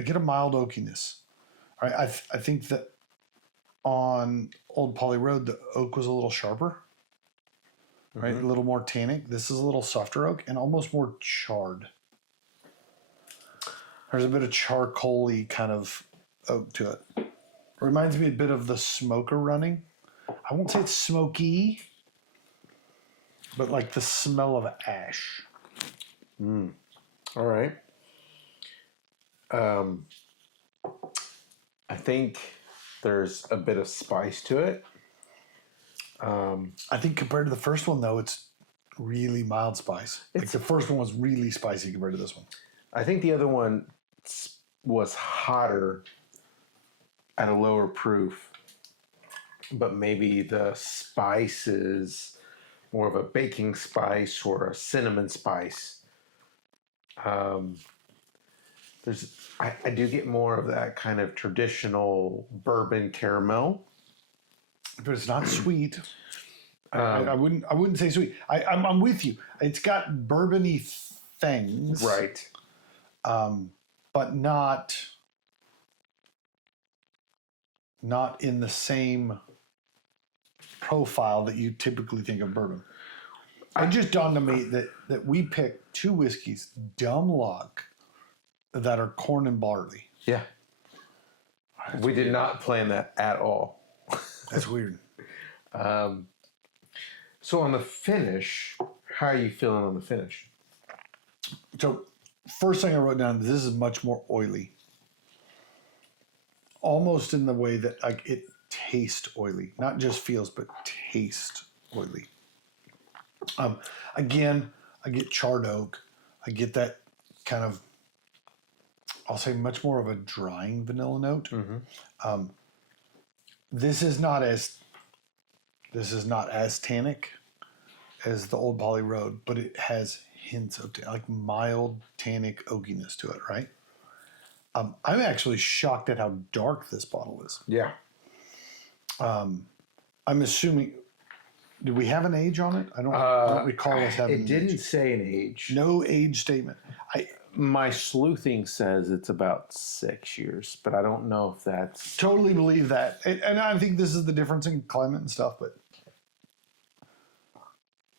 get a mild oakiness. All right. I think that on Old Poly Road, the oak was a little sharper, right? A little more tannic. This is a little softer oak and almost more charred. There's a bit of charcoal-y kind of oak to it. Reminds me a bit of the smoker running. I won't say it's smoky, but like the smell of ash. All right. I think there's a bit of spice to it. I think compared to the first one, though, it's really mild spice. Like the first one was really spicy compared to this one. I think the other one was hotter at a lower proof, but maybe the spice is more of a baking spice or a cinnamon spice. I do get more of that kind of traditional bourbon caramel, But it's not sweet. I wouldn't say sweet. I'm with you. It's got bourbony things, right? but not in the same profile that you typically think of bourbon. It just dawned on me that we picked two whiskeys, dumb luck, that are corn and barley. Yeah, we did not plan that at all. That's weird. So on the finish, how are you feeling on the finish? So first thing I wrote down, this is much more oily. Almost in the way that like it tastes oily. Not just feels, but tastes oily. Again, I get charred oak. I get that kind of, I'll say much more of a drying vanilla note. This is not as tannic as the Old Poly Road, but it has hints of like mild tannic oakiness to it, right? I'm actually shocked at how dark this bottle is. Yeah. I'm assuming, did we have an age on it? I don't recall us having. It didn't say an age. No age statement. My sleuthing says it's about 6 years, but I don't know if that's Totally believe that. And I think this is the difference in climate and stuff, but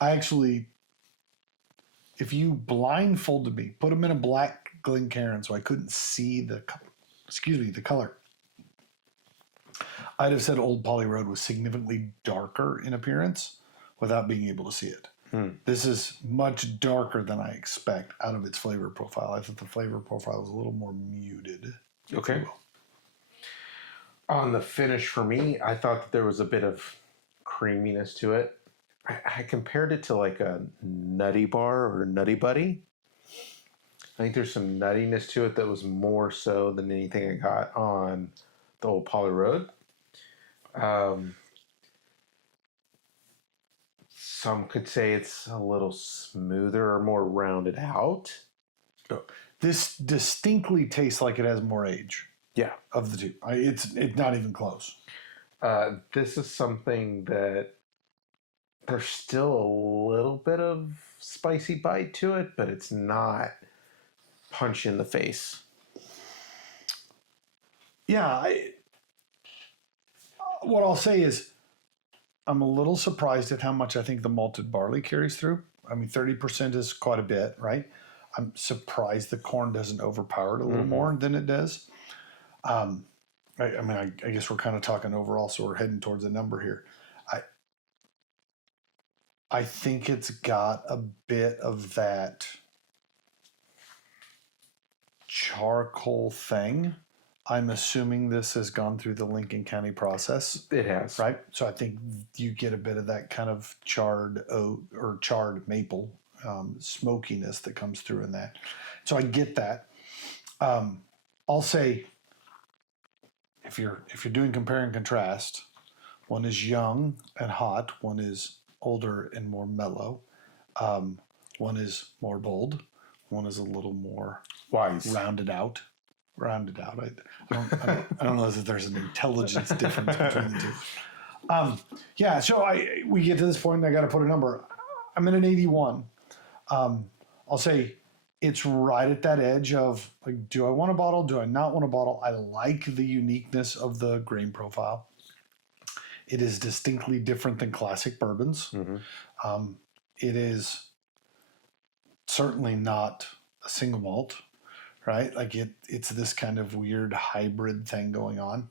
I actually, if you blindfolded me, put them in a black Glencairn so I couldn't see the color, I'd have said Old Poly Road was significantly darker in appearance without being able to see it. This is much darker than I expect out of its flavor profile. I thought the flavor profile was a little more muted. okay. On the finish for me, I thought that there was a bit of creaminess to it. I compared it to like a Nutty Bar or Nutty Buddy. I think there's some nuttiness to it that was more so than anything I got on the Old Poly Road. Some could say it's a little smoother or more rounded out. This distinctly tastes like it has more age Yeah. of the two. It's not even close. This is something that there's still a little bit of spicy bite to it, but it's not punch in the face. Yeah, what I'll say is I'm a little surprised at how much I think the malted barley carries through. I mean, 30% is quite a bit, right? I'm surprised the corn doesn't overpower it a little more than it does. I guess we're kind of talking overall, so we're heading towards a number here. I think it's got a bit of that charcoal thing. I'm assuming this has gone through the Lincoln County process, It has. right? So I think you get a bit of that kind of charred oak or charred maple smokiness that comes through in that. So I get that. I'll say, if you're doing compare and contrast, one is young and hot, one is older and more mellow, one is more bold, one is a little more Wise. rounded out. I don't know if there's an intelligence difference between the two. Yeah, so we get to this point and I got to put a number. I'm at an 81. I'll say it's right at that edge of, like, do I want a bottle? Do I not want a bottle? I like the uniqueness of the grain profile. It is distinctly different than classic bourbons. Mm-hmm. It is certainly not a single malt, right? Like it's this kind of weird hybrid thing going on.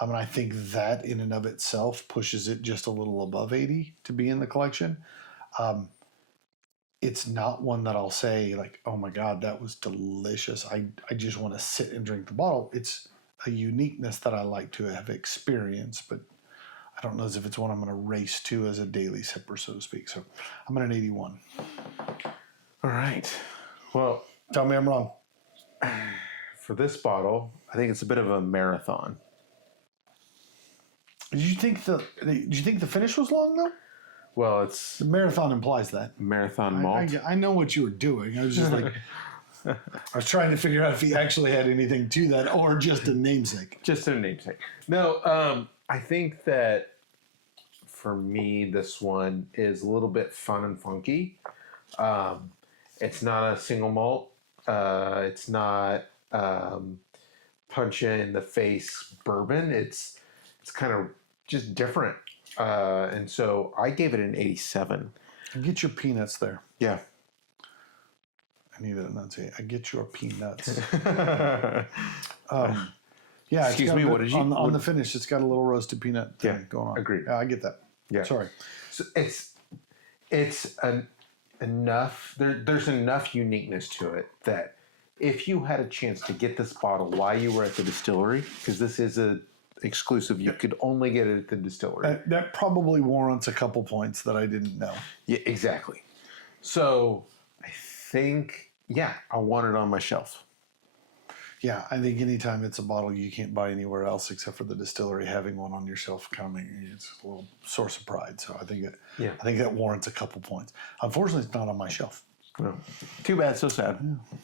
And I think that in and of itself pushes it just a little above 80 to be in the collection. It's not one that I'll say like, oh my God, that was delicious. I just want to sit and drink the bottle. It's a uniqueness that I like to have experienced, but I don't know as if it's one I'm going to race to as a daily sipper, so to speak. So I'm at an 81. All right. Well, tell me I'm wrong. For this bottle, I think it's a bit of a marathon. Did you think the finish was long though? Well, it's the marathon implies that. Marathon malt. I know what you were doing. I was just like, I was trying to figure out if he actually had anything to that or just a namesake. Just a namesake. No, I think that for me, this one is a little bit fun and funky. It's not a single malt. It's not punch you in the face bourbon. It's kind of just different. And so I gave it an 87. Get your peanuts there. Yeah. I need to enunciate. I get your peanuts. Yeah. Excuse me. What did you on the finish? It's got a little roasted peanut thing going on. Agreed. Yeah, I get that. Yeah. Sorry. So it's enough. There's enough uniqueness to it that if you had a chance to get this bottle while you were at the distillery, because this is a exclusive, you could only get it at the distillery. That probably warrants a couple points that I didn't know. Yeah, exactly. So I think, I want it on my shelf. Yeah, I think anytime it's a bottle you can't buy anywhere else except for the distillery, having one on your shelf it's a little source of pride. So I think that warrants a couple points. Unfortunately, it's not on my shelf. No. Too bad, so sad. Yeah.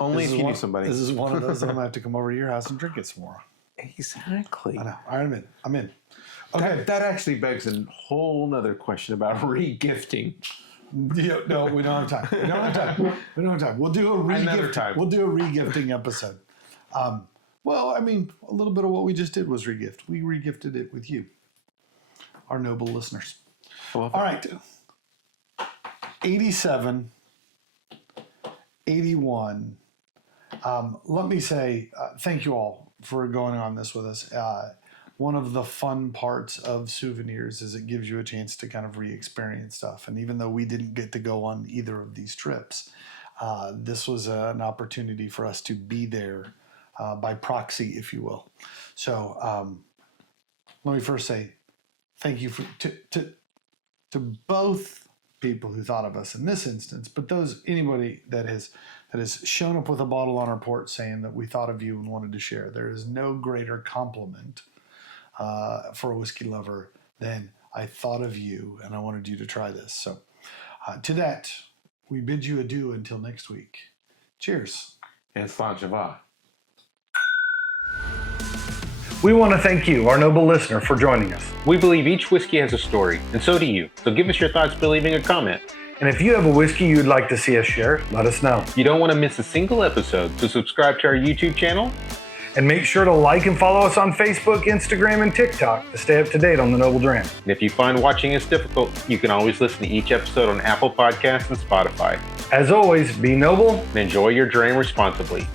Only if you knew somebody. This is one of those that I'm going to have to come over to your house and drink it some more. Exactly. I know. All right, I'm in. Okay. That actually begs a whole nother question about re-gifting. Yeah, no, we don't have time. We don't have time. We'll do a re-gift. We'll do a re-gifting episode. Well, I mean, a little bit of what we just did was re-gift. We re-gifted it with you, our noble listeners. All right. 87, 81. Let me say thank you all for going on this with us. One of the fun parts of Souvenirs is it gives you a chance to kind of re-experience stuff. And even though we didn't get to go on either of these trips, this was an opportunity for us to be there by proxy, if you will. So let me first say thank you to both people who thought of us in this instance, but anybody that has shown up with a bottle on our porch saying that we thought of you and wanted to share. There is no greater compliment for a whiskey lover than I thought of you and I wanted you to try this. So to that, we bid you adieu until next week. Cheers. And Slanchava. We want to thank you, our noble listener, for joining us. We believe each whiskey has a story, and so do you. So give us your thoughts by leaving a comment. And if you have a whiskey you'd like to see us share, let us know. You don't want to miss a single episode, so subscribe to our YouTube channel. And make sure to like and follow us on Facebook, Instagram, and TikTok to stay up to date on the Noble Dram. And if you find watching us difficult, you can always listen to each episode on Apple Podcasts and Spotify. As always, be noble and enjoy your dram responsibly.